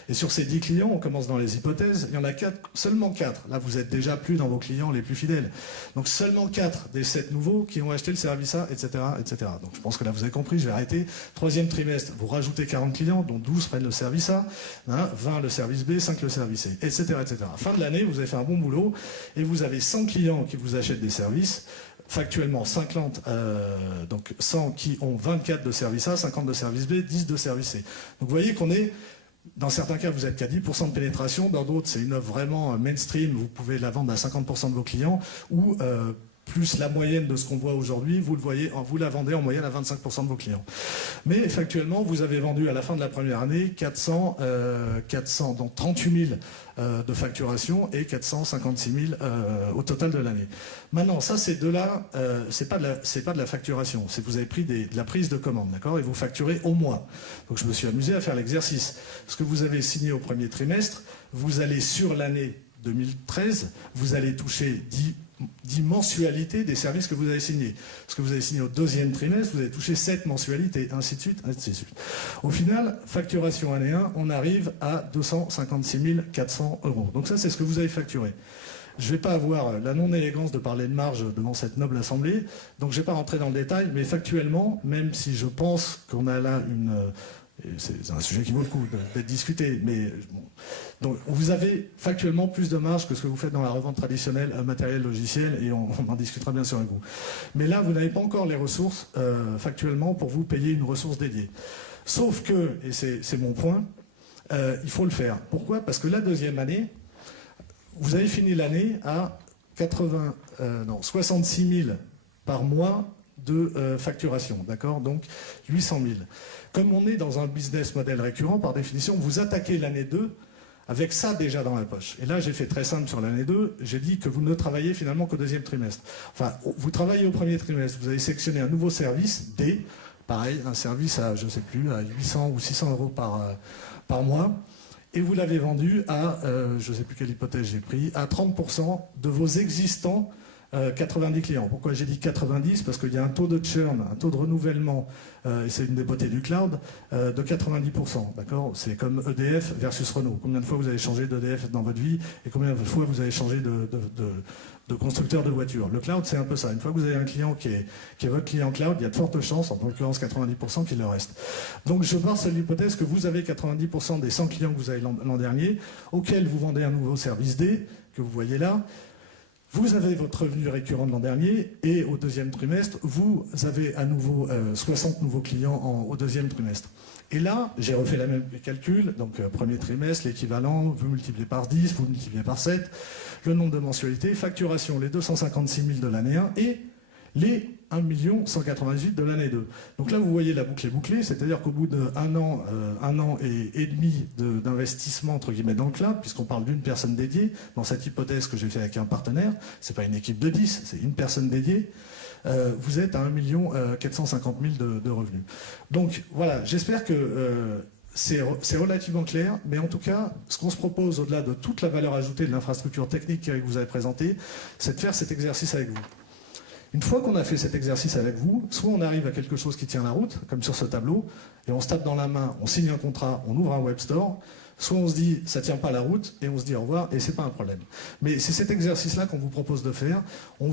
Et sur ces 10 clients, on commence dans les hypothèses, il y en a 4, seulement 4. Là, vous êtes déjà plus dans vos clients les plus fidèles. Donc seulement 4 des 7 nouveaux qui ont acheté le service A, etc., etc. Donc je pense que là, vous avez compris, je vais arrêter. Troisième trimestre, vous rajoutez 40 clients, dont 12 prennent le service A, 20 le service B, 5 le service C, etc., etc. Fin de l'année, vous avez fait un bon boulot et vous avez 100 clients qui vous achètent des services. Factuellement, 50, donc 100 qui ont 24 de service A, 50 de service B, 10 de service C. Donc vous voyez qu'on est Dans certains cas, vous êtes qu'à 10% de pénétration. Dans d'autres, c'est une offre vraiment mainstream. Vous pouvez la vendre à 50% de vos clients ou plus la moyenne de ce qu'on voit aujourd'hui, vous la vendez en moyenne à 25% de vos clients. Mais factuellement, vous avez vendu à la fin de la première année 400 donc 38 000 de facturation et 456 000 au total de l'année. Maintenant, ça, c'est de pas de la facturation. C'est vous avez pris de la prise de commande, d'accord, et vous facturez au mois. Donc je me suis amusé à faire l'exercice. Ce que vous avez signé au premier trimestre, vous allez sur l'année 2013, vous allez toucher 10 mensualités des services que vous avez signés. Ce que vous avez signé au deuxième trimestre, vous avez touché 7 mensualités, ainsi de suite, ainsi de suite. Au final, facturation année 1, on arrive à 256 400 €. Donc ça, c'est ce que vous avez facturé. Je ne vais pas avoir la non-élégance de parler de marge devant cette noble assemblée, donc je ne vais pas rentrer dans le détail, mais factuellement, même si je pense qu'on a là c'est un sujet qui vaut le coup d'être discuté, mais bon. Donc vous avez factuellement plus de marge que ce que vous faites dans la revente traditionnelle matériel logiciel, et on en discutera bien sûr avec vous. Mais là, vous n'avez pas encore les ressources factuellement pour vous payer une ressource dédiée. Sauf que, et c'est mon point, il faut le faire. Pourquoi? Parce que la deuxième année, vous avez fini l'année à 66 000 par mois de facturation, d'accord? Donc 800 000. Comme on est dans un business model récurrent, par définition, vous attaquez l'année 2 avec ça déjà dans la poche. Et là, j'ai fait très simple sur l'année 2, j'ai dit que vous ne travaillez finalement qu'au deuxième trimestre. Enfin, vous travaillez au premier trimestre, vous avez sélectionné un nouveau service, D, pareil, un service à, je ne sais plus, à 800 ou 600 € par mois, et vous l'avez vendu à, je ne sais plus quelle hypothèse j'ai pris, à 30% de vos existants 90 clients. Pourquoi j'ai dit 90? Parce qu'il y a un taux de churn, un taux de renouvellement, et c'est une des beautés du cloud, de 90%. D'accord? C'est comme EDF versus Renault. Combien de fois vous avez changé d'EDF dans votre vie et combien de fois vous avez changé de constructeur de voitures? Le cloud, c'est un peu ça. Une fois que vous avez un client qui est votre client cloud, il y a de fortes chances, en l'occurrence 90%, qu'il le reste. Donc je pars sur l'hypothèse que vous avez 90% des 100 clients que vous avez l'an dernier, auxquels vous vendez un nouveau service D, que vous voyez là. Vous avez votre revenu récurrent de l'an dernier et au deuxième trimestre, vous avez à nouveau 60 nouveaux clients au deuxième trimestre. Et là, j'ai refait la même calcul, donc premier trimestre, l'équivalent, vous multipliez par 10, vous multipliez par 7, le nombre de mensualités, facturation, les 256 000 de l'année 1 et les 1 198 000 de l'année 2. Donc là, vous voyez la boucle est bouclée, c'est-à-dire qu'au bout d'un an, un an et demi d'investissement, entre guillemets, dans le cloud, puisqu'on parle d'une personne dédiée, dans cette hypothèse que j'ai fait avec un partenaire, c'est pas une équipe de 10, c'est une personne dédiée, vous êtes à 1 450 000 de revenus. Donc voilà, j'espère que c'est relativement clair, mais en tout cas, ce qu'on se propose, au-delà de toute la valeur ajoutée de l'infrastructure technique que vous avez présentée, c'est de faire cet exercice avec vous. Une fois qu'on a fait cet exercice avec vous, soit on arrive à quelque chose qui tient la route, comme sur ce tableau, et on se tape dans la main, on signe un contrat, on ouvre un web store, soit on se dit ça tient pas la route, et on se dit au revoir, et c'est pas un problème. Mais c'est cet exercice-là qu'on vous propose de faire. On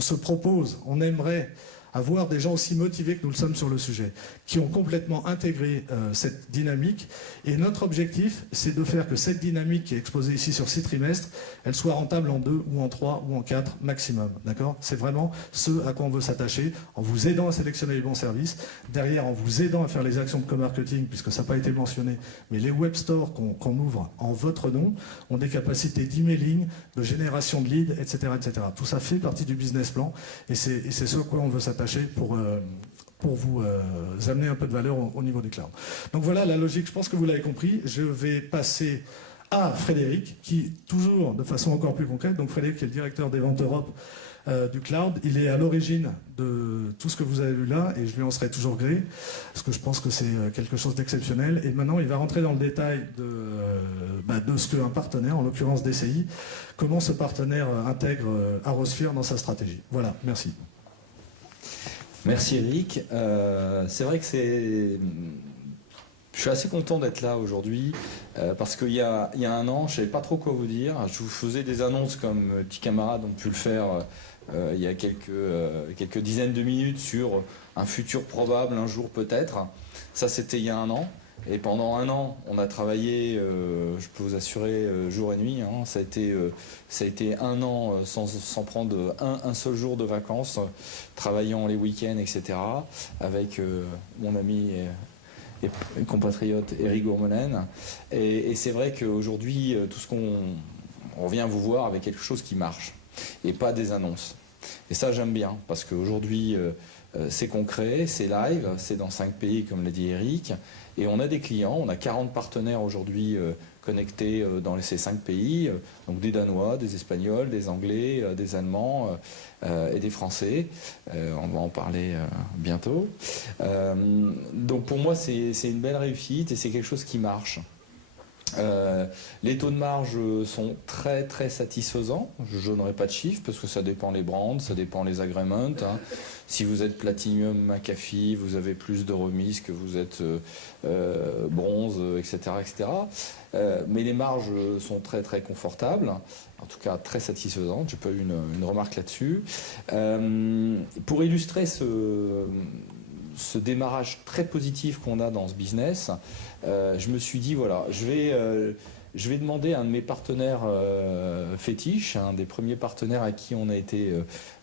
se propose, on aimerait avoir des gens aussi motivés que nous le sommes sur le sujet, qui ont complètement intégré cette dynamique. Et notre objectif, c'est de faire que cette dynamique qui est exposée ici sur 6 trimestres, elle soit rentable en 2 ou en 3 ou en 4 maximum. D'accord ? C'est vraiment ce à quoi on veut s'attacher, en vous aidant à sélectionner les bons services, derrière en vous aidant à faire les actions de co-marketing, puisque ça n'a pas été mentionné, mais les web stores qu'on ouvre en votre nom ont des capacités d'emailing, de génération de leads, etc., etc. Tout ça fait partie du business plan, et c'est ce à quoi on veut s'attacher pour vous amener un peu de valeur au niveau du cloud. Donc voilà la logique, je pense que vous l'avez compris. Je vais passer à Frédéric, qui, toujours de façon encore plus concrète, donc Frédéric qui est le directeur des ventes Europe du cloud, il est à l'origine de tout ce que vous avez vu là, et je lui en serai toujours gré, parce que je pense que c'est quelque chose d'exceptionnel. Et maintenant, il va rentrer dans le détail de ce qu'un partenaire, en l'occurrence DCI, comment ce partenaire intègre Arosphere dans sa stratégie. Voilà, merci. Merci Eric. C'est vrai que je suis assez content d'être là aujourd'hui parce qu'il y a un an, je ne savais pas trop quoi vous dire. Je vous faisais des annonces comme petits camarades ont pu le faire il y a quelques dizaines de minutes sur un futur probable, un jour peut-être. Ça, c'était il y a un an. Et pendant un an, on a travaillé, je peux vous assurer, jour et nuit. Hein, ça a été un an sans prendre un seul jour de vacances, travaillant les week-ends, etc. avec mon ami et compatriote Éric Gourmelen. Et c'est vrai qu'aujourd'hui, tout ce on vient vous voir avec quelque chose qui marche et pas des annonces. Et ça, j'aime bien, parce qu'aujourd'hui, c'est concret, c'est live, c'est dans 5 pays, comme l'a dit Eric, et on a des clients, on a 40 partenaires aujourd'hui connectés dans ces 5 pays, donc des Danois, des Espagnols, des Anglais, des Allemands et des Français. On va en parler bientôt. Donc pour moi, c'est une belle réussite et c'est quelque chose qui marche. Les taux de marge sont très très satisfaisants. Je n'aurai pas de chiffres parce que ça dépend les brands, ça dépend les agreements. Hein. Si vous êtes Platinum, McAfee, vous avez plus de remises que vous êtes bronze, etc. etc. Mais les marges sont très très confortables, en tout cas très satisfaisantes. J'ai pas eu une remarque là-dessus. Pour illustrer ce démarrage très positif qu'on a dans ce business, je me suis dit, voilà, je vais demander à un de mes partenaires fétiches, un des premiers partenaires à qui on a été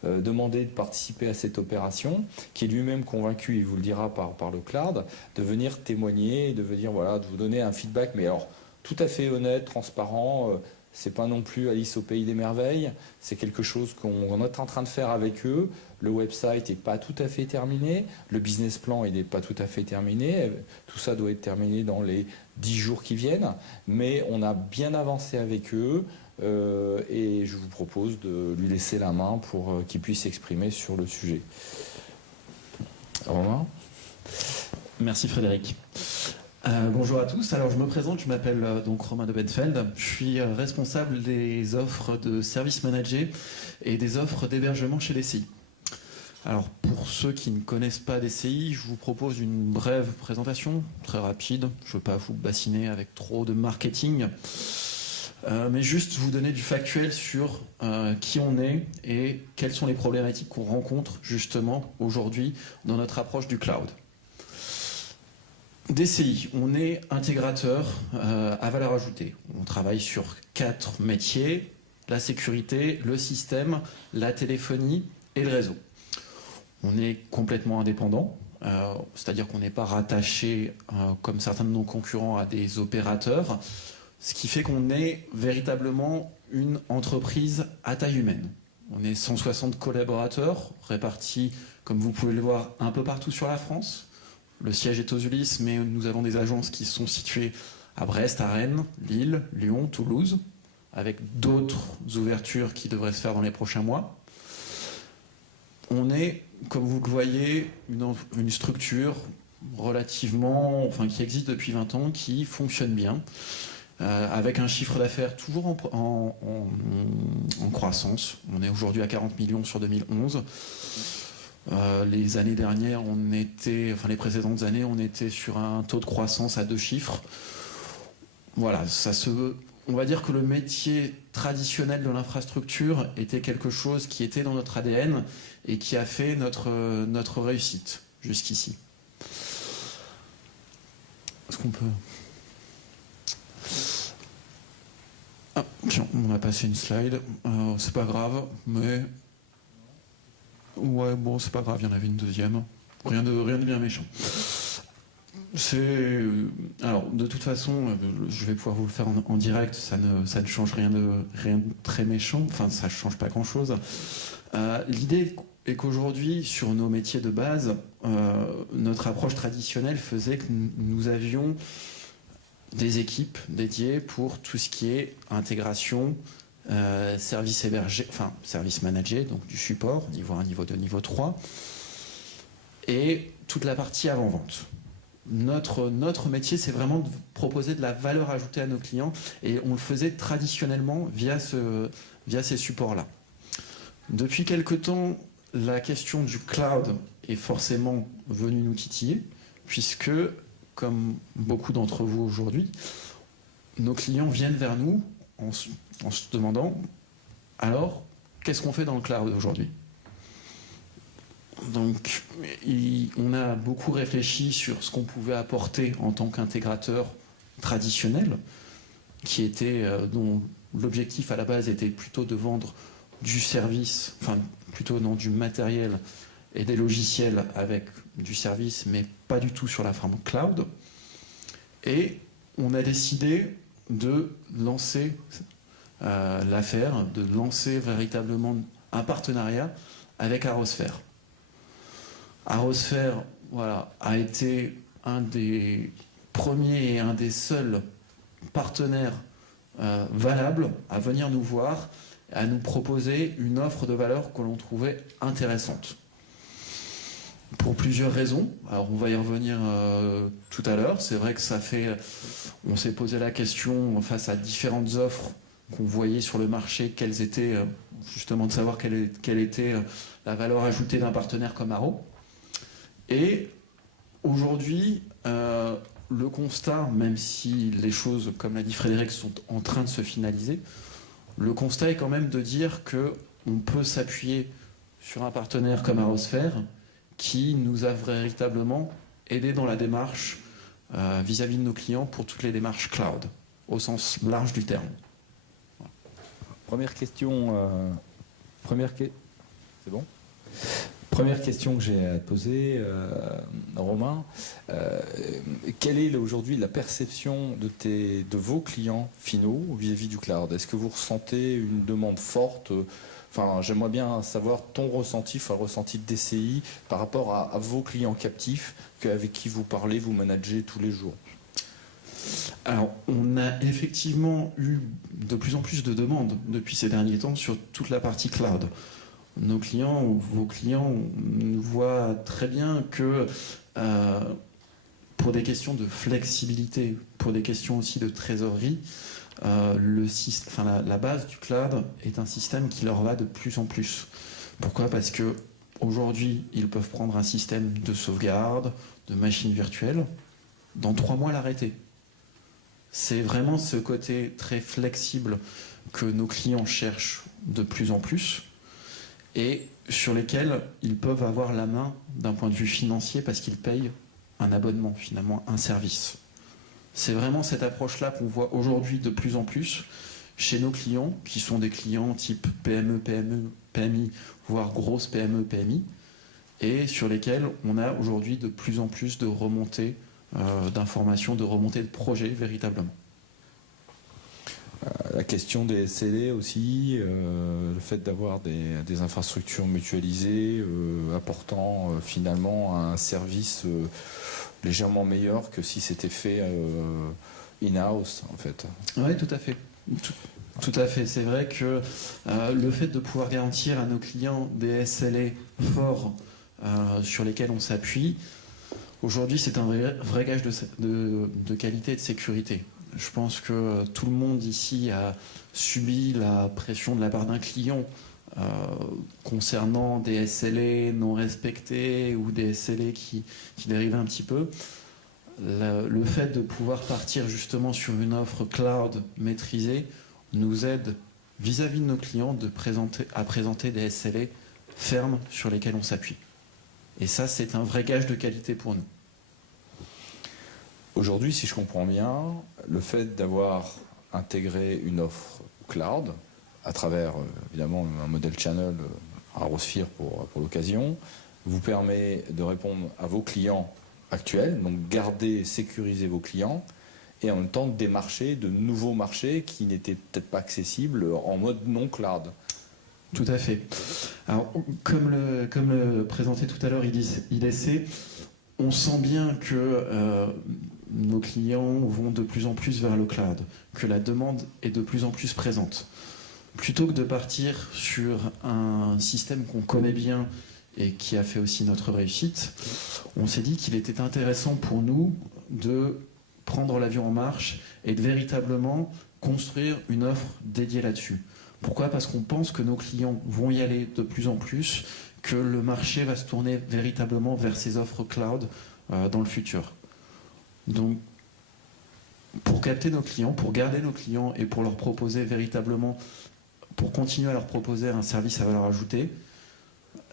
demandé de participer à cette opération, qui est lui-même convaincu, il vous le dira par le cloud, de venir témoigner, de venir, voilà, de vous donner un feedback, mais alors tout à fait honnête, transparent. C'est pas non plus Alice au pays des merveilles, c'est quelque chose qu'on est en train de faire avec eux. Le website n'est pas tout à fait terminé, le business plan il n'est pas tout à fait terminé, tout ça doit être terminé dans les 10 jours qui viennent, mais on a bien avancé avec eux et je vous propose de lui laisser la main pour qu'il puisse s'exprimer sur le sujet. Romain ? Merci Frédéric. Bonjour à tous, alors je me présente, je m'appelle donc Romain de Benfeld, je suis responsable des offres de services managés et des offres d'hébergement chez DCI. Alors pour ceux qui ne connaissent pas DCI, je vous propose une brève présentation, très rapide, je ne veux pas vous bassiner avec trop de marketing, mais juste vous donner du factuel sur qui on est et quelles sont les problématiques qu'on rencontre justement aujourd'hui dans notre approche du cloud. DCI, on est intégrateur à valeur ajoutée. On travaille sur 4 métiers, la sécurité, le système, la téléphonie et le réseau. On est complètement indépendant, c'est-à-dire qu'on n'est pas rattaché, comme certains de nos concurrents, à des opérateurs, ce qui fait qu'on est véritablement une entreprise à taille humaine. On est 160 collaborateurs répartis, comme vous pouvez le voir, un peu partout sur la France. Le siège est aux Ulysses, mais nous avons des agences qui sont situées à Brest, à Rennes, Lille, Lyon, Toulouse, avec d'autres ouvertures qui devraient se faire dans les prochains mois. On est, comme vous le voyez, une structure relativement, qui existe depuis 20 ans, qui fonctionne bien, avec un chiffre d'affaires toujours en croissance. On est aujourd'hui à 40 millions sur 2011. Les années dernières, les précédentes années, on était sur un taux de croissance à 2 chiffres. Voilà, on va dire que le métier traditionnel de l'infrastructure était quelque chose qui était dans notre ADN et qui a fait notre réussite jusqu'ici. Est-ce qu'on peut... Ah, tiens, on a passé une slide. C'est pas grave, mais... Ouais, bon, c'est pas grave, il y en avait une deuxième. Rien de bien méchant. Alors, de toute façon, je vais pouvoir vous le faire en direct, ça ne change rien de très méchant, ça ne change pas grand-chose. L'idée est qu'aujourd'hui, sur nos métiers de base, notre approche traditionnelle faisait que nous avions des équipes dédiées pour tout ce qui est intégration, service hébergé, service managé, donc du support, niveau 1, niveau 2, niveau 3, et toute la partie avant-vente. Notre métier, c'est vraiment de proposer de la valeur ajoutée à nos clients, et on le faisait traditionnellement via ces supports-là. Depuis quelque temps, la question du cloud est forcément venue nous titiller, puisque, comme beaucoup d'entre vous aujourd'hui, nos clients viennent vers nous en se demandant, alors, qu'est-ce qu'on fait dans le cloud aujourd'hui ? Donc, on a beaucoup réfléchi sur ce qu'on pouvait apporter en tant qu'intégrateur traditionnel, dont l'objectif à la base était plutôt de vendre du service, du matériel et des logiciels avec du service, mais pas du tout sur la forme cloud. Et on a décidé de lancer l'affaire, de lancer véritablement un partenariat avec Arosphere. Arosphere, voilà, a été un des premiers et un des seuls partenaires valables à venir nous voir, à nous proposer une offre de valeur que l'on trouvait intéressante. Pour plusieurs raisons. Alors on va y revenir tout à l'heure. C'est vrai que on s'est posé la question face à différentes offres qu'on voyait sur le marché, quelles étaient, justement de savoir quelle était la valeur ajoutée d'un partenaire comme Arrow. Et aujourd'hui, le constat, même si les choses, comme l'a dit Frédéric, sont en train de se finaliser, le constat est quand même de dire qu'on peut s'appuyer sur un partenaire comme Arosphere qui nous a véritablement aidé dans la démarche vis-à-vis de nos clients pour toutes les démarches cloud, au sens large du terme. Première question. C'est bon ? Première question que j'ai à te poser, Romain. Quelle est aujourd'hui la perception de vos clients finaux vis-à-vis du cloud ? Est-ce que vous ressentez une demande forte ? Enfin, j'aimerais bien savoir ton ressenti, le ressenti de DCI par rapport à vos clients captifs avec qui vous parlez, vous managez tous les jours. Alors, on a effectivement eu de plus en plus de demandes depuis ces derniers temps sur toute la partie cloud. Nos clients, vos clients, nous voient très bien que pour des questions de flexibilité, pour des questions aussi de trésorerie, la base du cloud est un système qui leur va de plus en plus. Pourquoi ? Parce que aujourd'hui, ils peuvent prendre un système de sauvegarde, de machine virtuelle, dans 3 mois l'arrêter. C'est vraiment ce côté très flexible que nos clients cherchent de plus en plus et sur lesquels ils peuvent avoir la main d'un point de vue financier parce qu'ils payent un abonnement, finalement, un service. C'est vraiment cette approche-là qu'on voit aujourd'hui de plus en plus chez nos clients, qui sont des clients type PME, PMI, voire grosses PME, PMI, et sur lesquels on a aujourd'hui de plus en plus de remontées d'informations, de remontées de projets véritablement. La question des SLA aussi, le fait d'avoir des infrastructures mutualisées, apportant finalement un service légèrement meilleur que si c'était fait in-house en fait. Oui, tout à fait. Tout à fait. C'est vrai que le fait de pouvoir garantir à nos clients des SLA forts sur lesquels on s'appuie, aujourd'hui c'est un vrai gage de qualité et de sécurité. Je pense que tout le monde ici a subi la pression de la part d'un client concernant des SLA non respectés ou des SLA qui dérivaient un petit peu. Le fait de pouvoir partir justement sur une offre cloud maîtrisée nous aide vis-à-vis de nos clients à présenter des SLA fermes sur lesquels on s'appuie. Et ça, c'est un vrai gage de qualité pour nous. Aujourd'hui, si je comprends bien, le fait d'avoir intégré une offre cloud à travers évidemment un modèle channel Arosphere pour l'occasion, vous permet de répondre à vos clients actuels, donc garder, sécuriser vos clients, et en même temps démarcher de nouveaux marchés qui n'étaient peut-être pas accessibles en mode non cloud. Tout à fait. Alors, comme le présentait tout à l'heure IDC, on sent bien que nos clients vont de plus en plus vers le cloud, que la demande est de plus en plus présente. Plutôt que de partir sur un système qu'on connaît bien et qui a fait aussi notre réussite, on s'est dit qu'il était intéressant pour nous de prendre l'avion en marche et de véritablement construire une offre dédiée là-dessus. Pourquoi ? Parce qu'on pense que nos clients vont y aller de plus en plus, que le marché va se tourner véritablement vers ces offres cloud dans le futur. Donc, pour capter nos clients, pour garder nos clients et pour leur proposer véritablement, pour continuer à leur proposer un service à valeur ajoutée,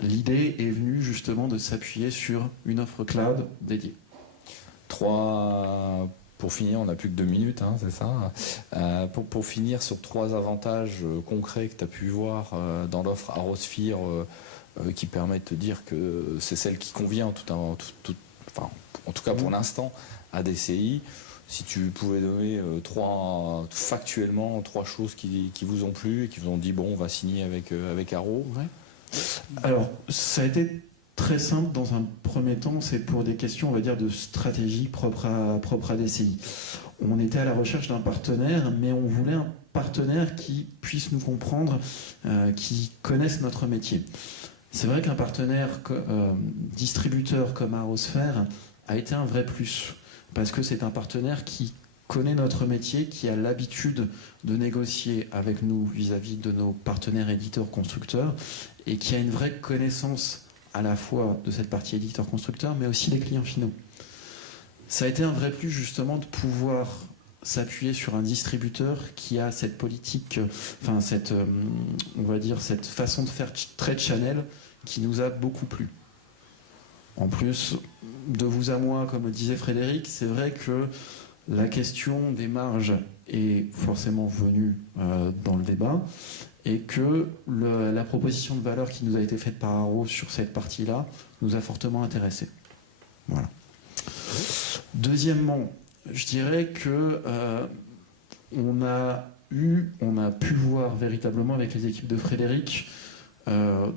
l'idée est venue justement de s'appuyer sur une offre cloud dédiée. Pour finir, on n'a plus que 2 minutes, hein, c'est ça. Pour finir sur 3 avantages concrets que tu as pu voir dans l'offre Arosphere qui permettent de te dire que c'est celle qui convient en tout cas pour l'instant à DCI. si tu pouvais donner factuellement trois choses qui vous ont plu et qui vous ont dit bon, on va signer avec Arrow. Ouais. Alors, ça a été très simple dans un premier temps, c'est pour des questions, on va dire, de stratégie propre à DCI. On était à la recherche d'un partenaire, mais on voulait un partenaire qui puisse nous comprendre, qui connaisse notre métier. C'est vrai qu'un partenaire distributeur comme Arrosphere a été un vrai plus, parce que c'est un partenaire qui connaît notre métier, qui a l'habitude de négocier avec nous vis-à-vis de nos partenaires éditeurs-constructeurs, et qui a une vraie connaissance à la fois de cette partie éditeur-constructeur, mais aussi des clients finaux. Ça a été un vrai plus justement de pouvoir s'appuyer sur un distributeur qui a cette politique, enfin cette, on va dire cette façon de faire trade channel qui nous a beaucoup plu. En plus, de vous à moi, comme le disait Frédéric, c'est vrai que la question des marges est forcément venue dans le débat et que la proposition de valeur qui nous a été faite par Arrow sur cette partie-là nous a fortement intéressés. Voilà. Deuxièmement, je dirais que on a pu voir véritablement avec les équipes de Frédéric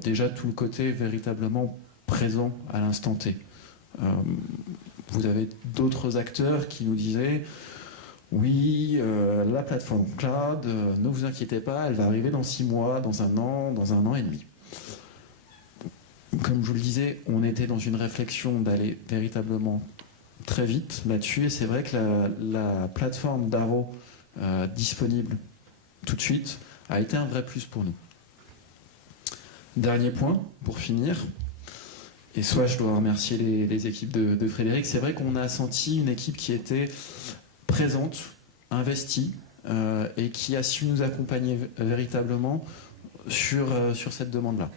déjà tout le côté véritablement présent à l'instant T. Vous avez d'autres acteurs qui nous disaient oui, la plateforme cloud, ne vous inquiétez pas, elle va arriver dans 6 mois, dans un an et demi. Comme je vous le disais, on était dans une réflexion d'aller véritablement très vite là-dessus, et c'est vrai que la plateforme d'Arrow disponible tout de suite a été un vrai plus pour nous. Dernier point, pour finir, et soit je dois remercier les équipes de Frédéric, c'est vrai qu'on a senti une équipe qui était présente, investie, et qui a su nous accompagner véritablement sur cette demande-là.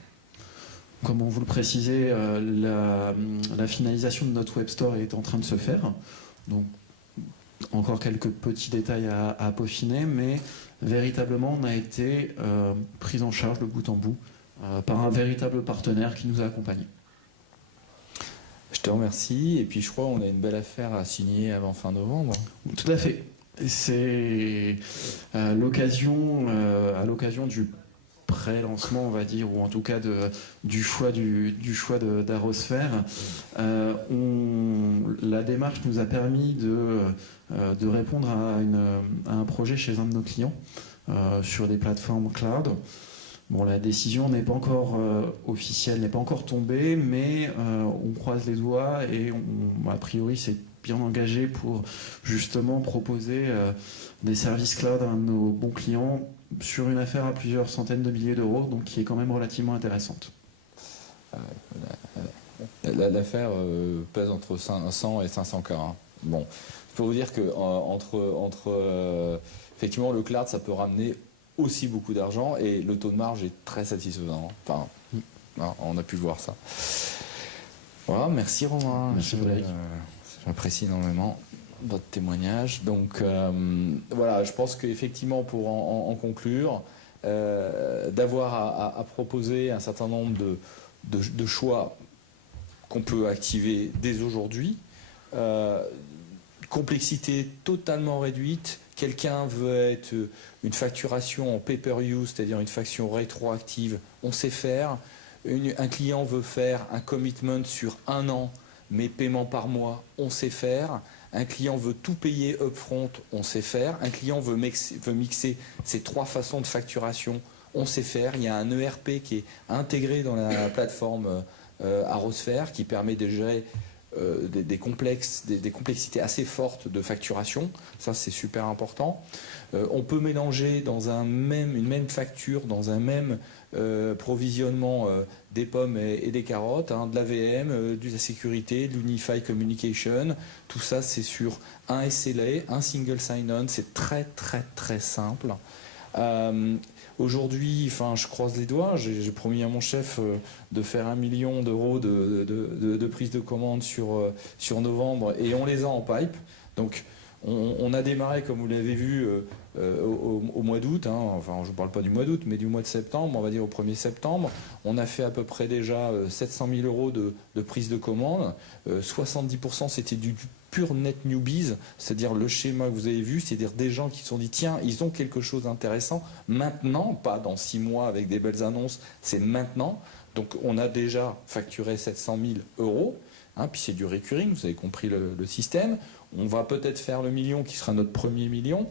Comme on vous le précisait, la finalisation de notre web store est en train de se faire. Donc, encore quelques petits détails à peaufiner, mais véritablement, on a été pris en charge de bout en bout par un véritable partenaire qui nous a accompagnés. Je te remercie. Et puis, je crois qu'on a une belle affaire à signer avant fin novembre. Tout à fait. C'est à l'occasion du pré-lancement, on va dire, ou en tout cas du choix d'Arrosphere. La démarche nous a permis de répondre à un projet chez un de nos clients sur des plateformes cloud. Bon, la décision n'est pas encore officielle, n'est pas encore tombée, mais on croise les doigts et a priori c'est bien engagé pour justement proposer des services cloud à un de nos bons clients sur une affaire à plusieurs centaines de milliers d'euros, donc qui est quand même relativement intéressante. L'affaire pèse entre 500 et 500 K. Hein. Bon, je peux vous dire que effectivement le cloud ça peut ramener aussi beaucoup d'argent et le taux de marge est très satisfaisant. Enfin, on a pu voir ça. Voilà, merci Romain. Merci Frédéric. J'apprécie énormément votre témoignage. Donc voilà, je pense qu'effectivement pour en conclure, d'avoir à proposer un certain nombre de choix qu'on peut activer dès aujourd'hui, complexité totalement réduite. Quelqu'un veut être une facturation en pay-per-use, c'est-à-dire une facture rétroactive, on sait faire. Un client veut faire un commitment sur 1 an, mais paiement par mois, on sait faire. Un client veut tout payer upfront, on sait faire. Un client veut mixer ces 3 façons de facturation, on sait faire. Il y a un ERP qui est intégré dans la plateforme Arrosphere qui permet de gérer des complexités assez fortes de facturation. Ça, c'est super important. On peut mélanger dans une même facture, dans un même provisionnement des pommes et des carottes, de l'AVM, de la sécurité, de l'Unified Communication. Tout ça, c'est sur un SLA, un single sign-on. C'est très, très, très simple. Aujourd'hui, je croise les doigts, j'ai promis à mon chef de faire 1 million d'euros de prise de commande sur novembre et on les a en pipe. Donc on a démarré, comme vous l'avez vu, au mois d'août, je ne parle pas du mois d'août, mais du mois de septembre, on va dire au 1er septembre. On a fait à peu près déjà 700 000 euros de prise de commande. 70% c'était du pure net newbies, c'est-à-dire le schéma que vous avez vu, c'est-à-dire des gens qui se sont dit tiens, ils ont quelque chose d'intéressant maintenant, pas dans 6 mois avec des belles annonces, c'est maintenant. Donc on a déjà facturé 700 000 euros, hein, puis c'est du recurring, vous avez compris le système. On va peut-être faire le million qui sera notre premier million,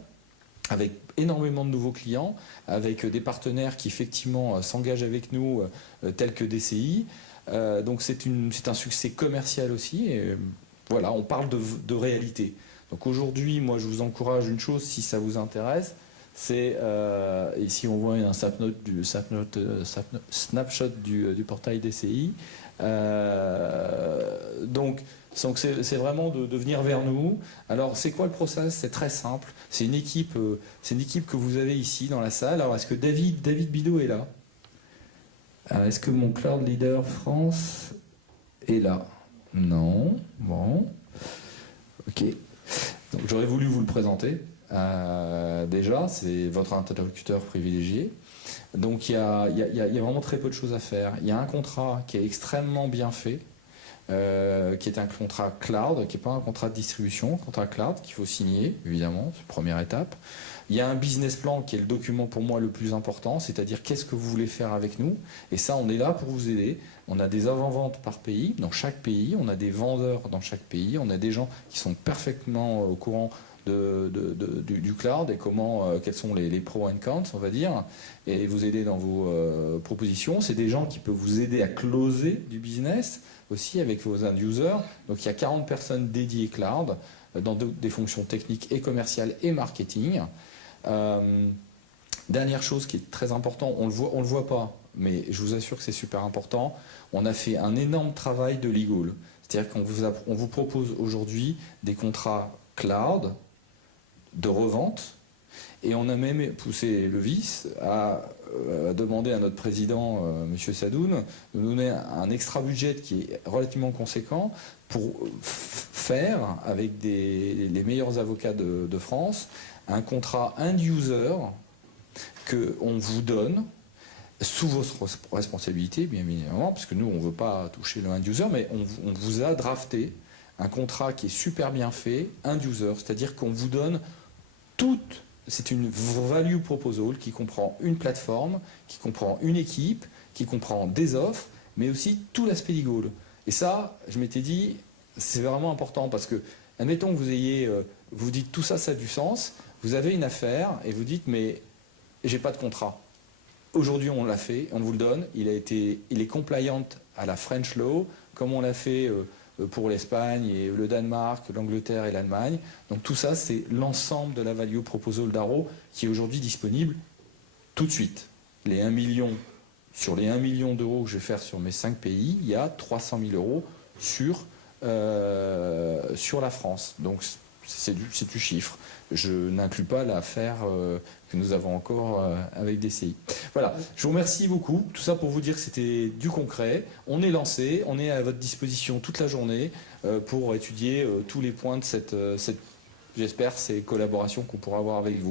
avec énormément de nouveaux clients, avec des partenaires qui effectivement s'engagent avec nous, tels que DCI. Donc c'est un succès commercial aussi. Et voilà, on parle de réalité. Donc aujourd'hui, moi je vous encourage une chose, si ça vous intéresse, c'est ici on voit un snapshot du portail DCI. Donc c'est vraiment de venir vers nous. Alors c'est quoi le process? C'est très simple. C'est une équipe que vous avez ici dans la salle. Alors est-ce que David Bidot est là? Alors, est-ce que mon Cloud Leader France est là? Non. Bon. Ok. Donc j'aurais voulu vous le présenter. Déjà, c'est votre interlocuteur privilégié. Donc il y a vraiment très peu de choses à faire. Il y a un contrat qui est extrêmement bien fait, qui est un contrat cloud, qui n'est pas un contrat de distribution, un contrat cloud qu'il faut signer, évidemment, c'est la première étape. Il y a un business plan qui est le document pour moi le plus important, c'est-à-dire qu'est-ce que vous voulez faire avec nous. Et ça, on est là pour vous aider. On a des avant-ventes par pays, dans chaque pays, on a des vendeurs dans chaque pays, on a des gens qui sont parfaitement au courant du cloud et quels sont les pros and cons, on va dire, et vous aider dans vos propositions. C'est des gens qui peuvent vous aider à closer du business aussi avec vos end users. Donc il y a 40 personnes dédiées cloud dans des fonctions techniques et commerciales et marketing. Dernière chose qui est très importante, on le voit pas, mais je vous assure que c'est super important. On a fait un énorme travail de legal, c'est-à-dire qu'on vous propose aujourd'hui des contrats cloud de revente, et on a même poussé le vice à demander à notre président, M. Sadoun, de nous donner un extra budget qui est relativement conséquent pour faire, avec les meilleurs avocats de France, un contrat end-user qu'on vous donne sous vos responsabilités, bien évidemment, parce que nous, on ne veut pas toucher le end-user, mais on vous a drafté un contrat qui est super bien fait, end-user, c'est-à-dire qu'on vous donne c'est une value proposal qui comprend une plateforme, qui comprend une équipe, qui comprend des offres, mais aussi tout l'aspect legal. Et ça, je m'étais dit, c'est vraiment important parce que, admettons que vous dites tout ça, ça a du sens, vous avez une affaire et vous dites, mais j'ai pas de contrat. Aujourd'hui, on l'a fait, on vous le donne, il est compliant à la French law, comme on l'a fait pour l'Espagne et le Danemark, l'Angleterre et l'Allemagne. Donc tout ça, c'est l'ensemble de la value proposal d'Arrow qui est aujourd'hui disponible tout de suite. Sur les 1 million d'euros que je vais faire sur mes 5 pays, il y a 300 000 euros sur la France. Donc c'est du chiffre. Je n'inclus pas l'affaire que nous avons encore avec DCI. Voilà, je vous remercie beaucoup. Tout ça pour vous dire que c'était du concret. On est lancé, on est à votre disposition toute la journée pour étudier tous les points de j'espère, ces collaborations qu'on pourra avoir avec vous.